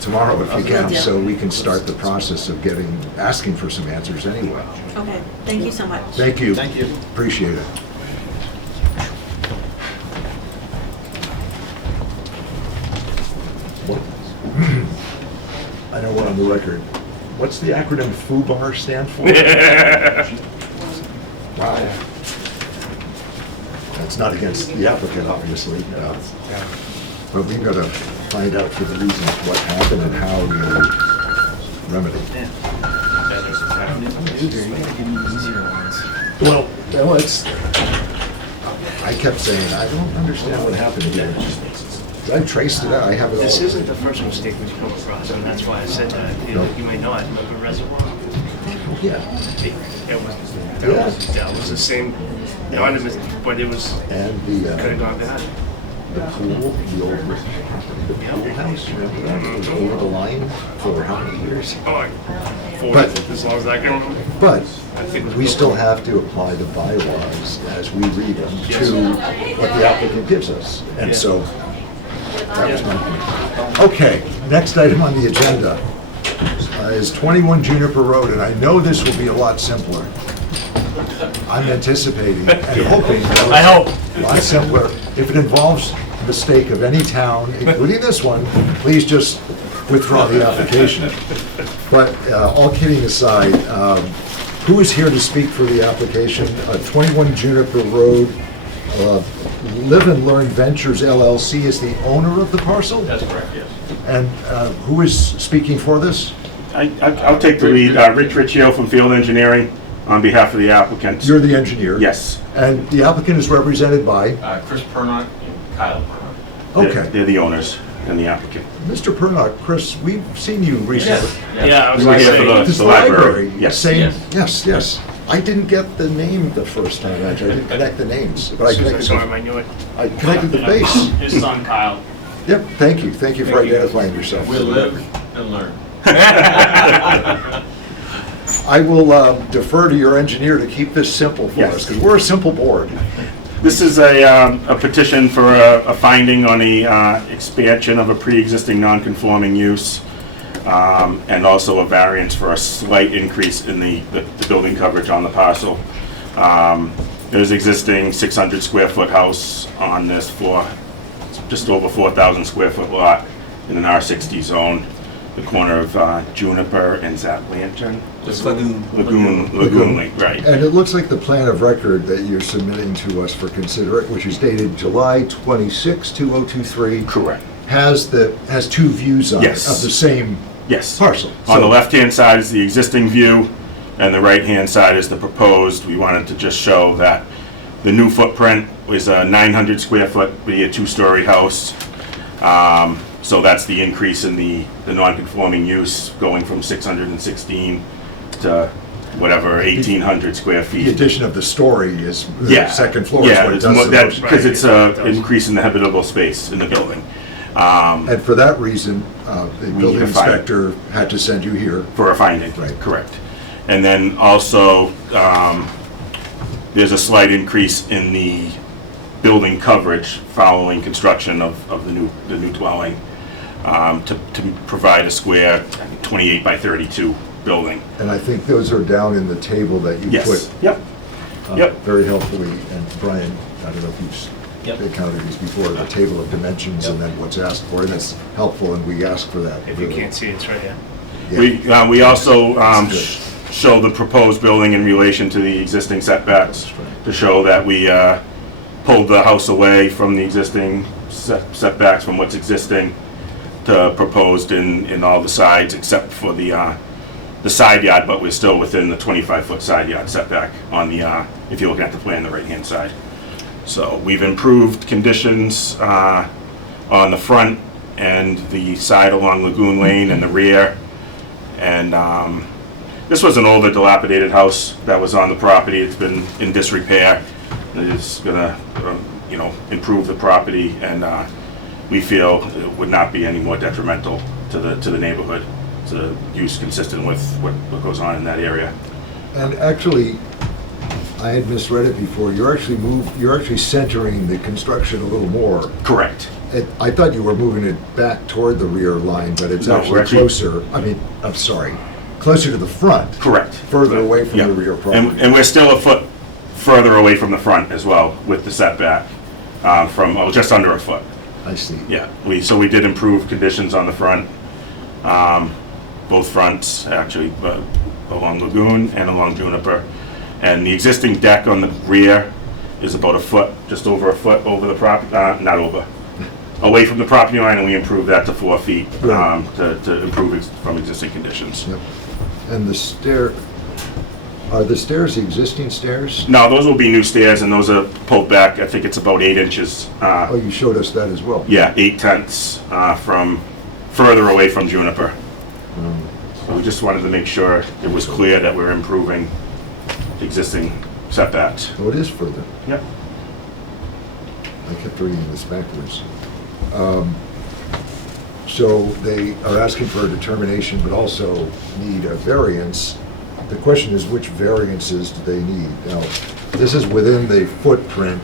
tomorrow if you can, so we can start the process of asking for some answers anyway. Okay, thank you so much. Thank you. Thank you. Appreciate it. What- I know we're on the record. What's the acronym FUBAR stand for? Wow. That's not against the applicant, obviously, but we've got to find out for the reasons what happened and how we remedy. Yeah. I'm new here, you gotta give me the easier ones. Well, I kept saying, I don't understand what happened here. I traced it out, I have it all. This isn't the first mistake we've come across, and that's why I said that. No. You may not, remember Reservoir? Yeah, That was the same, not a mis- but it was, and could have gone bad. the pool, the pool house, remember that? It was over the line for how many years? Oh, like 40, But- as long as I can remember. But I think it was we built- still have to apply the bylaws as we read them to what the applicant gives us. And so, that was my point. Okay, next item on the agenda is 21 Juniper Road, and I know this will be a lot simpler. I'm anticipating and hoping. that I hope. it's a lot simpler. If it involves mistake of any town, including this one, please just withdraw the application. But all kidding aside, who is here to speak for the application? 21 Juniper Road, Live and Learn Ventures LLC is the owner of the parcel? That's correct, yes. And who is speaking for this? I'll take the lead. Rich Riccio from Field Engineering. on behalf of the applicant. You're the engineer? Yes. And the applicant is represented by? Chris Pernot and Kyle Pernot. Okay. They're the owners and the applicant. Mr. Pernot, Chris, we've seen you recently. Yeah, I was We were gonna here for say, This the library. library, Yes. same, yes. I didn't get the name the first time, actually. I didn't connect the names, but I connected so am the, I knew it. I connected the face. His son Kyle. Yep, thank you for Thank you. identifying yourself. We'll live and learn. I will defer to your engineer to keep this simple for Yes. us, because we're a simple board. This is a petition for a finding on the expansion of a pre-existing non-conforming use, and also a variance for a slight increase in the building coverage on the parcel. There's existing 600 square foot house on this floor, just over 4,000 square foot lot in an R60 zone, the corner of Juniper and is that Lantern? Lagoon Lake, right. And it looks like the plan of record that you're submitting to us for consideration, which is dated July 26, 2023, Correct. has two views on it Yes. of the same Yes. parcel. On the So- left-hand side is the existing view, and the right-hand side is the proposed. We wanted to just show that the new footprint is a 900 square foot, be a two-story house. So that's the increase in the non-conforming use, going from 616 to whatever, 1,800 square The feet. addition of the story is, the Yeah. second floor is Yeah, what it it's does mo- the that- most. because it's Right, a it does. increase in the habitable space in the building. And for that reason, the We building need to find- inspector had to send you here. For a finding. Right. Correct. And then also, there's a slight increase in the building coverage following construction of the new dwelling, to provide a square, I think, 28 by 32 building. And I think those are down in the table that you Yes. put Yep. Yep. very helpfully. And Brian, I don't know if you've Yep. encountered these before, the table of dimensions and then what's asked for, and that's helpful, and we ask for that. If you really. can't see, it's right here. Yeah. We also That's good. show the proposed building in relation to the existing setbacks, That's right. to show that we pulled the house away from the existing setbacks from what's existing to proposed in all the sides except for the side yard, but we're still within the 25-foot side yard setback on the, if you're looking at the plan, the right-hand side. So we've improved conditions on the front and the side along Lagoon Lane and the rear. And this was an older dilapidated house that was on the property. It's been in disrepair. It is gonna, improve the property, and we feel it would not be any more detrimental to the neighborhood. It's a use consistent with what goes on in that area. And actually, I had misread it before. You're actually centering the construction a little more. Correct. I thought you were moving it back toward the rear line, but it's No, we're actually actually- closer. I'm sorry, closer to the front. Correct. Further away from Yeah. the rear property. And we're still a foot further away from the front as well with the setback, just under a foot. I see. Yeah, so we did improve conditions on the front, both fronts, actually, along Lagoon and along Juniper. And the existing deck on the rear is about a foot, just over a foot over the property, not over, away from the property line, and we improved that to 4 feet Right. to improve it from existing conditions. Yep. And are the stairs the existing stairs? No, those will be new stairs, and those are pulled back, I think it's about 8 inches. Oh, you showed us that as well. Yeah, 8/10 from further away from Juniper. Um, So we just wanted to make sure it was clear that we're improving the existing setbacks. Oh, it is further. Yep. I kept reading this backwards. So they are asking for a determination, but also need a variance. The question is, which variances do they need? Now, this is within the footprint.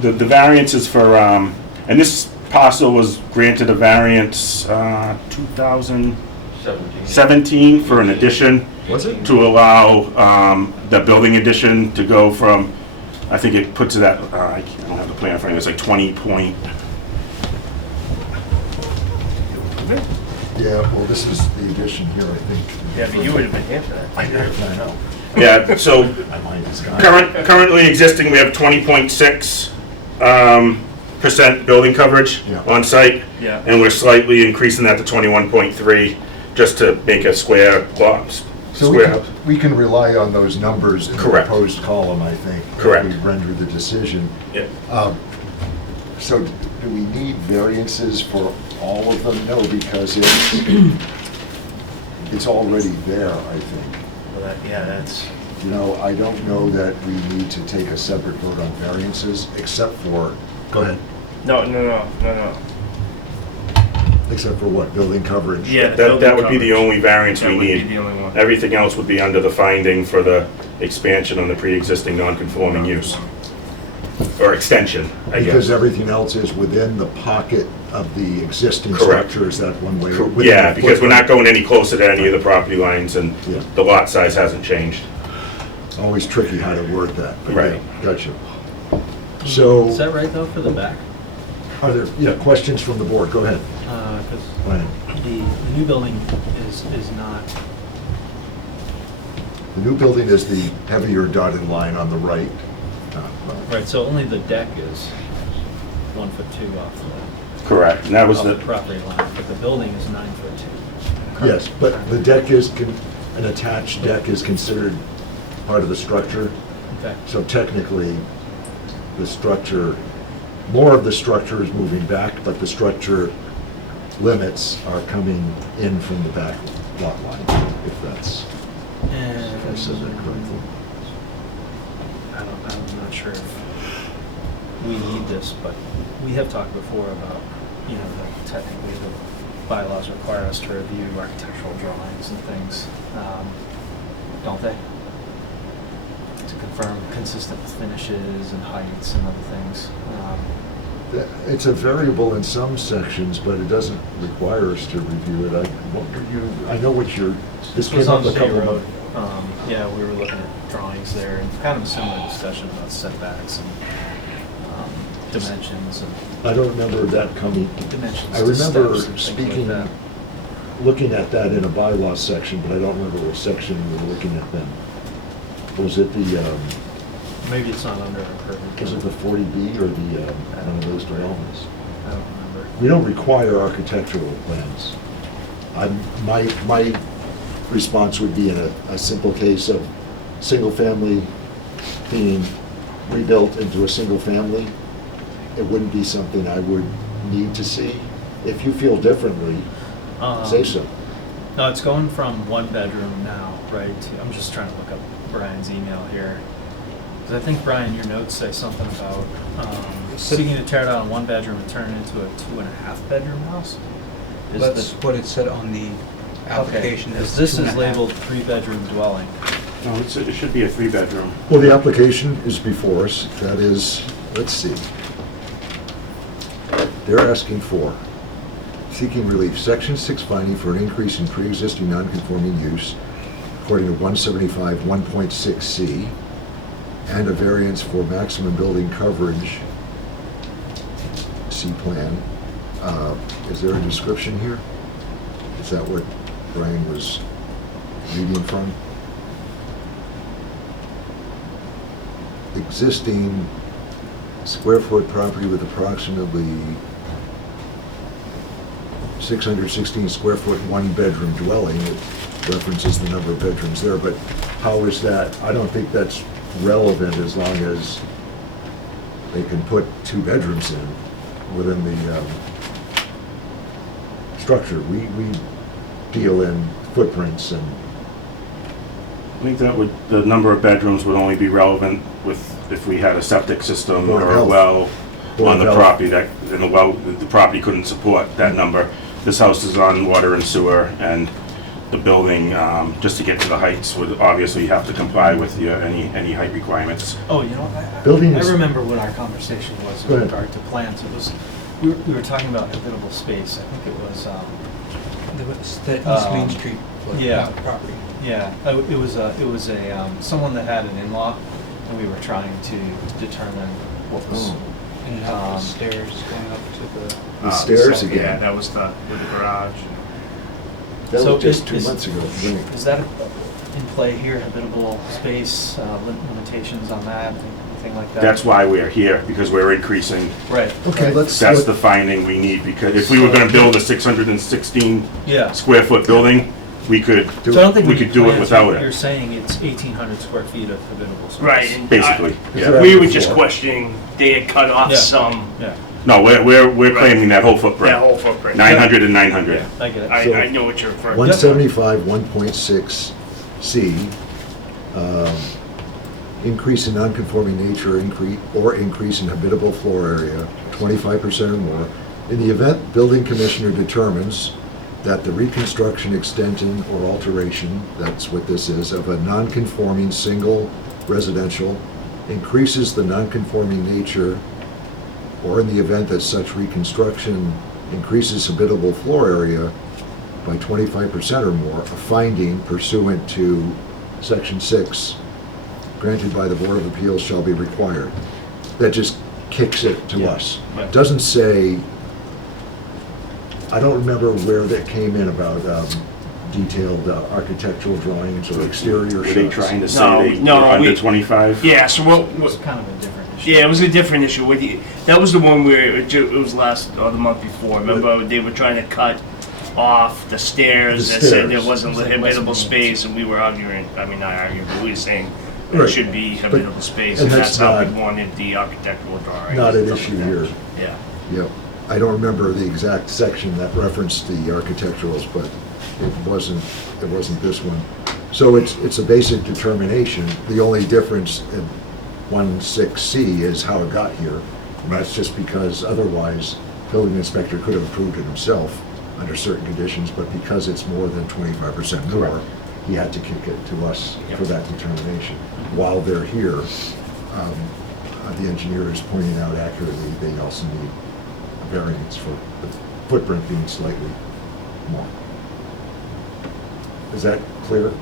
The variance is for, and this parcel was granted a variance 2017 for an addition Was it? to allow the building addition to go from, I think it puts it at, I don't have the plan in front of me, it's like 20 point. Yeah, well, this is the addition here, I think. Yeah, but you would have been here for that. I know. Yeah, so My mind is gone. currently existing, we have 20.6 percent building coverage Yeah. on site. Yeah. And we're slightly increasing that to 21.3 just to make a square box, So square house. we can rely on those numbers in the Correct. proposed column, I think. when Correct. We render the decision. Yeah. So do we need variances for all of them? No, because it's already there, I think. Well, that's, You know, I don't know that we need to take a separate vote on variances, except for, go ahead, No. except for what, building coverage? Yeah. That would be the only variance That we would be need. the only one. Everything else would be under the finding for the expansion on the pre-existing non-conforming use. Or extension, I Because guess. everything else is within the pocket of the existing Correct. structure, is that one way? Cor- within Yeah, the because we're not footprint? going any closer to any of the property lines, and Yeah. the lot size hasn't changed. Always tricky how to word that. but Right. yeah, Gotcha. So, Is that right though for the back? are there, questions from the board? Go ahead, Because Ryan. the new building is not, The new building is the heavier dotted line on the right. right, so only the deck is 1'2" off Correct, and that was the the, property line, but the building is 9'2". Yes, but the deck is, an attached deck is considered part of the structure. Okay, So technically, the structure, more of the structure is moving back, but the structure limits are coming in from the back lot line, if that's, if I said that correctly. I'm not sure if we need this, but we have talked before about, that technically the bylaws require us to review architectural drawings and things, don't they? To confirm consistent with finishes and heights and other things. It's a variable in some sections, but it doesn't require us to review it. I know what you're, this This was came on up a State couple Road. of. Yeah, we were looking at drawings there and kind of a similar discussion about setbacks and dimensions and I don't remember that coming. dimensions I to remember steps and things like speaking, that. looking at that in a bylaw section, but I don't remember what section we were looking at then. Was it the, Maybe it's not under our purview. was it the 40B or the, one of those developments? I don't remember. We don't require architectural plans. My response would be in a simple case of single family being rebuilt into a single family. It wouldn't be something I would need to see. If you feel differently, say so. No, it's going from one bedroom now, right? I'm just trying to look up Brian's email here. Because I think, Brian, your notes say something about seeking to tear down a one bedroom and turn it into a 2.5 bedroom house? Is That's the- what it said on the application. Okay, 'cause is this is 2.5. labeled 3-bedroom dwelling. no, it should be a 3-bedroom. Well, the application is before us. That is, let's see. They're asking for, seeking relief, section 6 finding for an increase in pre-existing non-conforming use according to 175 1.6C, and a variance for maximum building coverage, C plan. Is there a description here? Is that what Brian was reading from? Existing square foot property with approximately 616 square foot, one bedroom dwelling. It references the number of bedrooms there, but how is that? I don't think that's relevant as long as they can put 2 bedrooms in within the structure. We deal in footprints and, I think the number of bedrooms would only be relevant if we had a septic system Board of or a Health. well Board on of the Health. property and the property couldn't support that number. This house is on water and sewer, and the building, just to get to the heights, would obviously have to comply with any height requirements. Oh, you know, I Buildings- remember what our conversation was Go in ahead. regard to plans. It was, we were talking about habitable space. I think it was, The East Main Street yeah. property. yeah, it was someone that had an in-law, and we were trying to determine what was, Oh. And it had the stairs going up to the stairs Yeah, again. that was with the garage. That So was just is- 2 months ago. is that in play here, habitable space, limitations on that, things anything like that. That's why we're here, because we're increasing. Right. Okay, right. let's. That's the finding we need, because if we were gonna build a 616 Yeah. square foot building, we could, So I don't think we we could need do it plans. without You're it, saying it's 1,800 square feet of habitable space. Right. and basically. Yeah. We were just questioning, they had cut off Yeah. some, Yeah, No, we're claiming that whole footprint. that whole footprint. 900 and 900. I get it. I know what you're referring to. 175, 1.6C, increase in non-conforming nature, increase in habitable floor area, 25% or more. In the event building commissioner determines that the reconstruction, extension, or alteration, that's what this is, of a non-conforming single residential increases the non-conforming nature, or in the event that such reconstruction increases habitable floor area by 25% or more, a finding pursuant to Section 6 granted by the Board of Appeals shall be required. That just kicks it to us. Right. Doesn't say, I don't remember where that came in about detailed architectural drawings or exterior Were shots. they trying to No, say they no, were under we- 25? Yeah, so It's kind of a different issue. yeah, it was a different issue. That was the one where it was last, or the month before. Remember, they were trying to cut off the stairs The that said there stairs. wasn't It's like habitable Western space, and we were arguing, I mean, not arguing, but we were saying it Right. should be But- habitable space, and and that's that's how we not- wanted the architectural drawings. Not an and stuff issue like that. here. Yeah. Yep. I don't remember the exact section that referenced the architecturals, but it wasn't this one. So it's a basic determination. The only difference in 16C is how it got here. And that's just because otherwise, building inspector could have approved it himself under certain conditions, but because it's more than 25% more, he had to kick it to us for that determination. While they're here, the engineer is pointing out accurately, they also need a variance for the footprint being slightly more. Is that clear?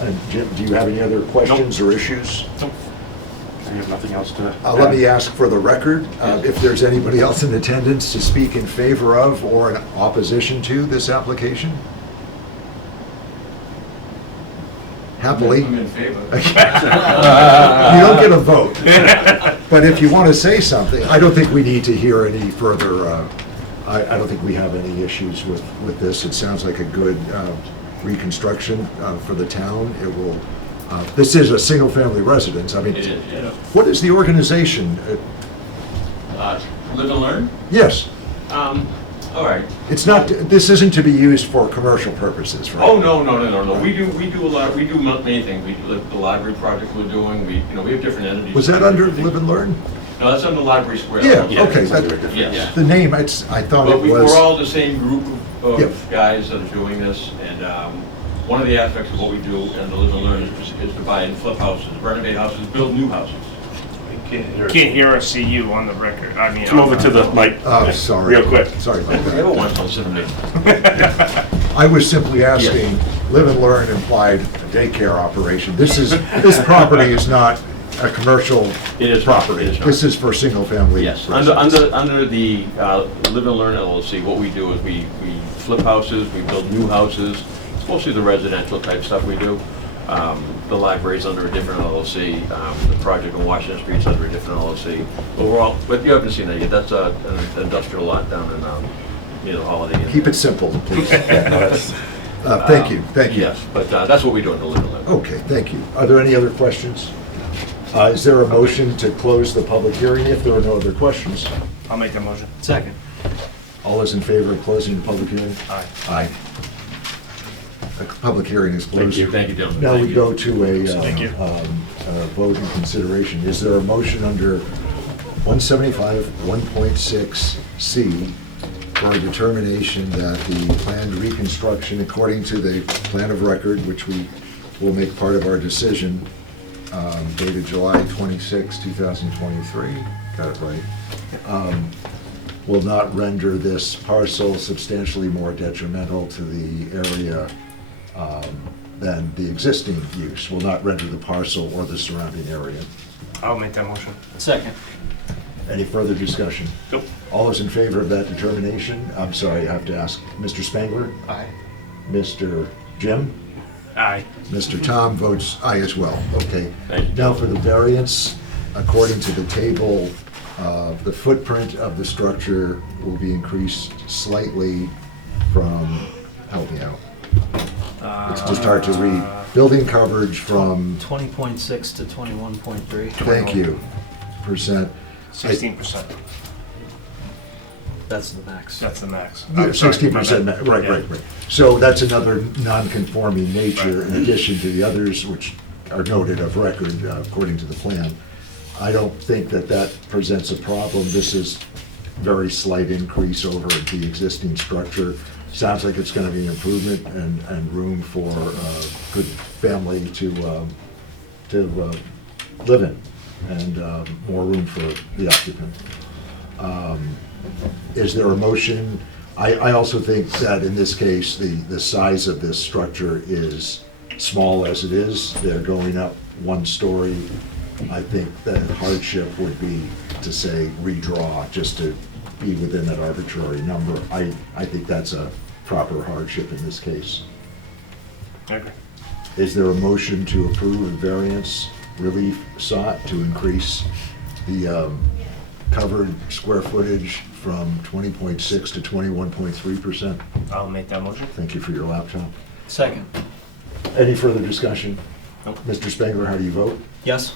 And Jim, do you have any other questions or issues? I have nothing else to Let me add. ask for the record, if there's anybody else in attendance to speak in favor of or in opposition to this application? Happily. I'm in favor. You don't get a vote. But if you want to say something, I don't think we need to hear any further, I don't think we have any issues with this. It sounds like a good reconstruction for the town. It will, this is a single-family residence. I mean, It is, yeah. what is the organization? Live and learn? Yes, All right. it's not, this isn't to be used for commercial purposes, right? Oh, no. We do a lot, we do many things. We do the library project we're doing, we have different entities. Was that under Live and Learn? No, that's under Library Square. Yeah, okay. it's under a that- different- Yes. The name, I thought But it was. we're all the same group of Yep. guys that are doing this, and one of the aspects of what we do in the Live and Learn is to buy and flip houses, renovate houses, build new houses. Can't hear or see you on the record. I mean, Come over to the mic. Oh, sorry. Real quick. Sorry about that. Everyone wants to me. I was simply asking, Live and Learn implied a daycare operation. This property is not a commercial It is not, property. it is not. This is for single-family Yes, residents. under the Live and Learn LLC, what we do is we flip houses, we build new houses. It's mostly the residential type stuff we do. The library's under a different LLC, the project on Washington Street's under a different LLC. But you haven't seen that yet, that's an industrial lot down in, near the Holiday Inn. Keep it simple, please. Thank you. Yes, but that's what we do in the Live and Learn. Okay, thank you. Are there any other questions? Is there a motion to close the public hearing if there are no other questions? I'll make that motion. Second. All those in favor of closing the public hearing? Aye. Aye. The public hearing is closed. Thank you, gentlemen. Now Thank we you. go to a Thank you. vote and consideration. Is there a motion under 175, 1.6C for a determination that the planned reconstruction, according to the plan of record, which we will make part of our decision, dated July 26, 2023, got it right, will not render this parcel substantially more detrimental to the area than the existing use, will not render the parcel or the surrounding area. I'll make that motion. Second. Any further discussion? Nope. All those in favor of that determination? I'm sorry, I have to ask, Mr. Spangler? Aye. Mr. Jim? Aye. Mr. Tom votes aye as well. Okay. Thank you. Now for the variance. according to the table, the footprint of the structure will be increased slightly from, help me out. It's just hard to read. Building coverage from, 20.6 to 21.3. thank you, percent. 16%. That's the max. That's the max. 60%, right, Yeah. right. So that's another non-conforming nature in addition to the others which are noted of record according to the plan. I don't think that that presents a problem. This is very slight increase over the existing structure. Sounds like it's going to be an improvement and room for a good family to live in, and more room for the occupant. Is there a motion? I also think that in this case, the size of this structure is small as it is. They're going up one story. I think the hardship would be to say redraw, just to be within that arbitrary number. I think that's a proper hardship in this case. Okay. Is there a motion to approve a variance relief sought to increase the covered square footage from 20.6 to 21.3%? I'll make that motion. Thank you for your laptop. Second. Any further discussion? Nope. Mr. Spangler, how do you vote? Yes?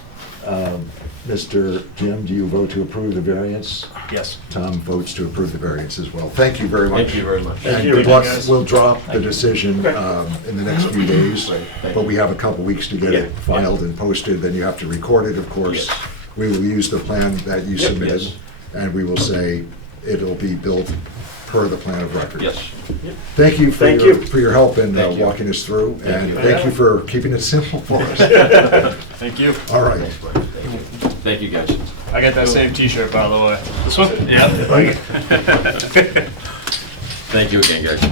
Mr. Jim, do you vote to approve the variance? Yes. Tom votes to approve the variance as well. Thank you very much. Thank you very much. And you. good luck. Guys. We'll drop the decision in the next few days, Thank but you. we have a couple weeks to get Yeah, it filed and posted, then you have to record it, of course. Yes. We will use the plan that you Yep, submitted, yes. and we will say it'll be built per the plan of record. Yes. Thank you Thank for you. your help in Thank you. walking us through, and you. thank you for keeping it simple for us. Thank you. All right. Thank you, guys. I got that same T-shirt, by the way. This one? Yeah. Thank you again, guys.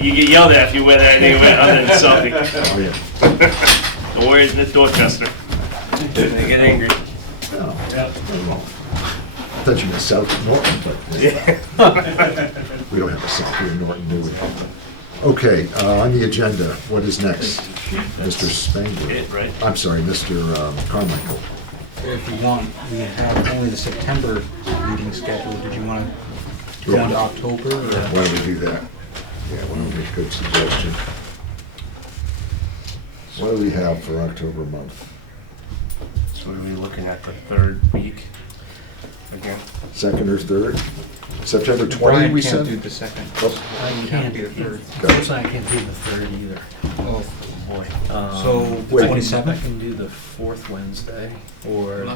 You get yelled at if you wear that anywhere other than Selfie. Oh, yeah. The Warriors in Dorchester. They get angry. Oh, well, I thought you meant South Norton, but we don't have a South here in Norton, do we? Okay, on the agenda, what is next? Mr. Spangler? It, right? I'm sorry, Mr. Carmichael. If you want, we have only the September meeting scheduled. Did you want to go into October? Or? Why don't we do that? Yeah, why don't we make a good suggestion? What do we have for October month? So are we looking at the third week again? Second or third? September 20, Brian we can't said? do the second. Oh, I Can't do the third. Unfortunately, I can't do the third either. Oh, Boy. so Wait. 27th? I can do the fourth Wednesday, or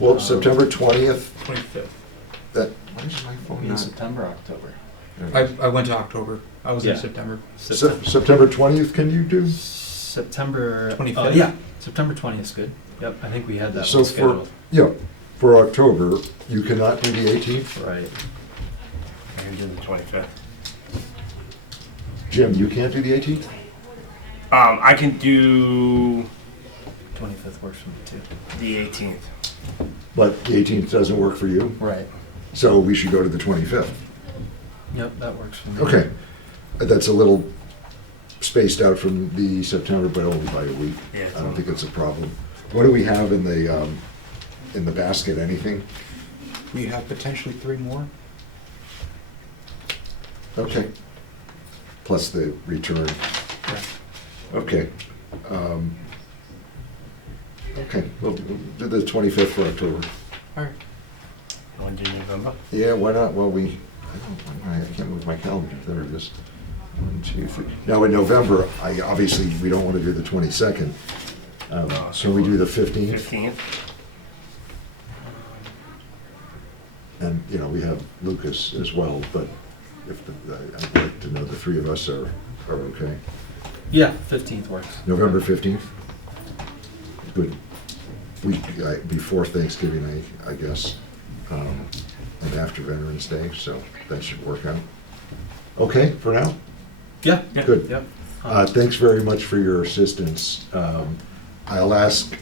Well, September 20th, 25th. that, why is my phone in not? September, October. I went to October. I was Yeah. in September. September 20th, can you do? September 25th? Yeah, September 20th is good. Yep, I think we had that So one for, scheduled. yeah, for October, you cannot do the 18th? Right. I can do the 25th. Jim, you can't do the 18th? I can do 25th works for me too. the 18th. But the 18th doesn't work for you, Right. so we should go to the 25th. Yep, that works for me. Okay, that's a little spaced out from the September, but only by a week. Yeah. I don't think it's a problem. What do we have in the basket, anything? We have potentially 3 more. Okay. Plus the return. Okay. Okay, we'll do the 25th for October. All right. You want to do November? Yeah, why not? Well, I can't move my calendar. There it is. 1, 2, 3. Now, in November, obviously, we don't want to do the 22nd. Can we do the 15th? 15th. And, you know, we have Lucas as well, but if, I'd like to know the 3 of us are okay. Yeah, 15th works. November 15th? Good week before Thanksgiving, I guess, and after Veterans Day, so that should work out. Okay, for now? Yeah. Good. Yep. Thanks very much for your assistance. I'll ask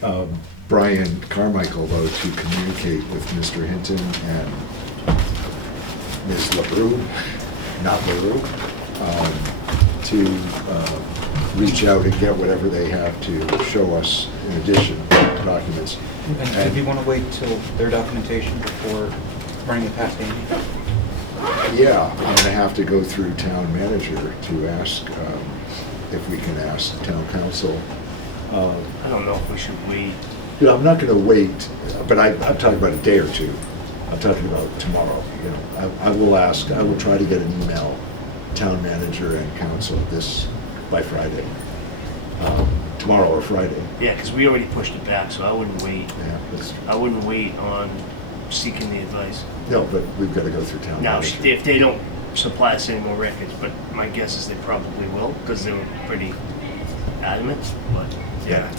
Brian Carmichael, though, to communicate with Mr. Hinton and Ms. LaRue, not LaRue, to reach out and get whatever they have to show us in addition documents. And do you want to wait till their documentation before running it past Amy? Yeah, I'm gonna have to go through town manager to ask if we can ask the town council. I don't know if we should wait. You know, I'm not gonna wait, but I'm talking about a day or two. I'm talking about tomorrow, you know. I will try to get an email, town manager and council this by Friday. Tomorrow or Friday. Yeah, because we already pushed it back, so I wouldn't wait. Yeah, that's, I wouldn't wait on seeking the advice. no, but we've gotta go through town Now, manager. if they don't supply us any more records, but my guess is they probably will, because they were pretty adamant, but, yeah.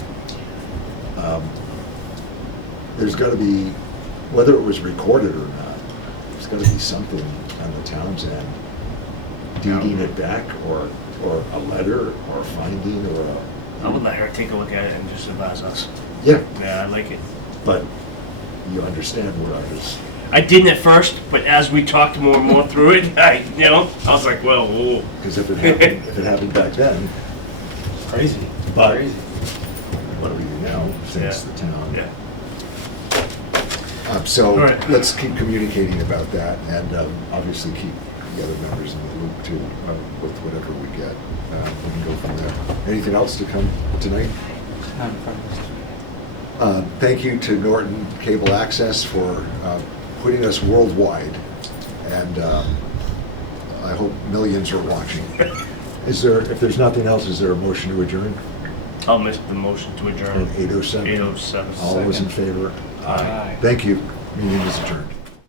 There's gotta be, whether it was recorded or not, there's gotta be something on the town's end, deeding it back, or a letter, or a finding, or a, I would let her take a look at it and just advise us. yeah, Yeah, I like it. but you understand what I was, I didn't at first, but as we talked more and more through it, I was like, well, whoa. because if it happened back then, Crazy. but Crazy. what do we do now, since Yeah. the town? Yeah. So All right. let's keep communicating about that, and obviously keep the other members in the loop too, with whatever we get. We can go from there. Anything else to come tonight? Not in front of us. Thank you to Norton Cable Access for putting us worldwide, and I hope millions are watching. If there's nothing else, is there a motion to adjourn? I'll miss the motion to adjourn. At 8:07? 8:07. All those in favor? Aye. Thank you. Meeting is adjourned.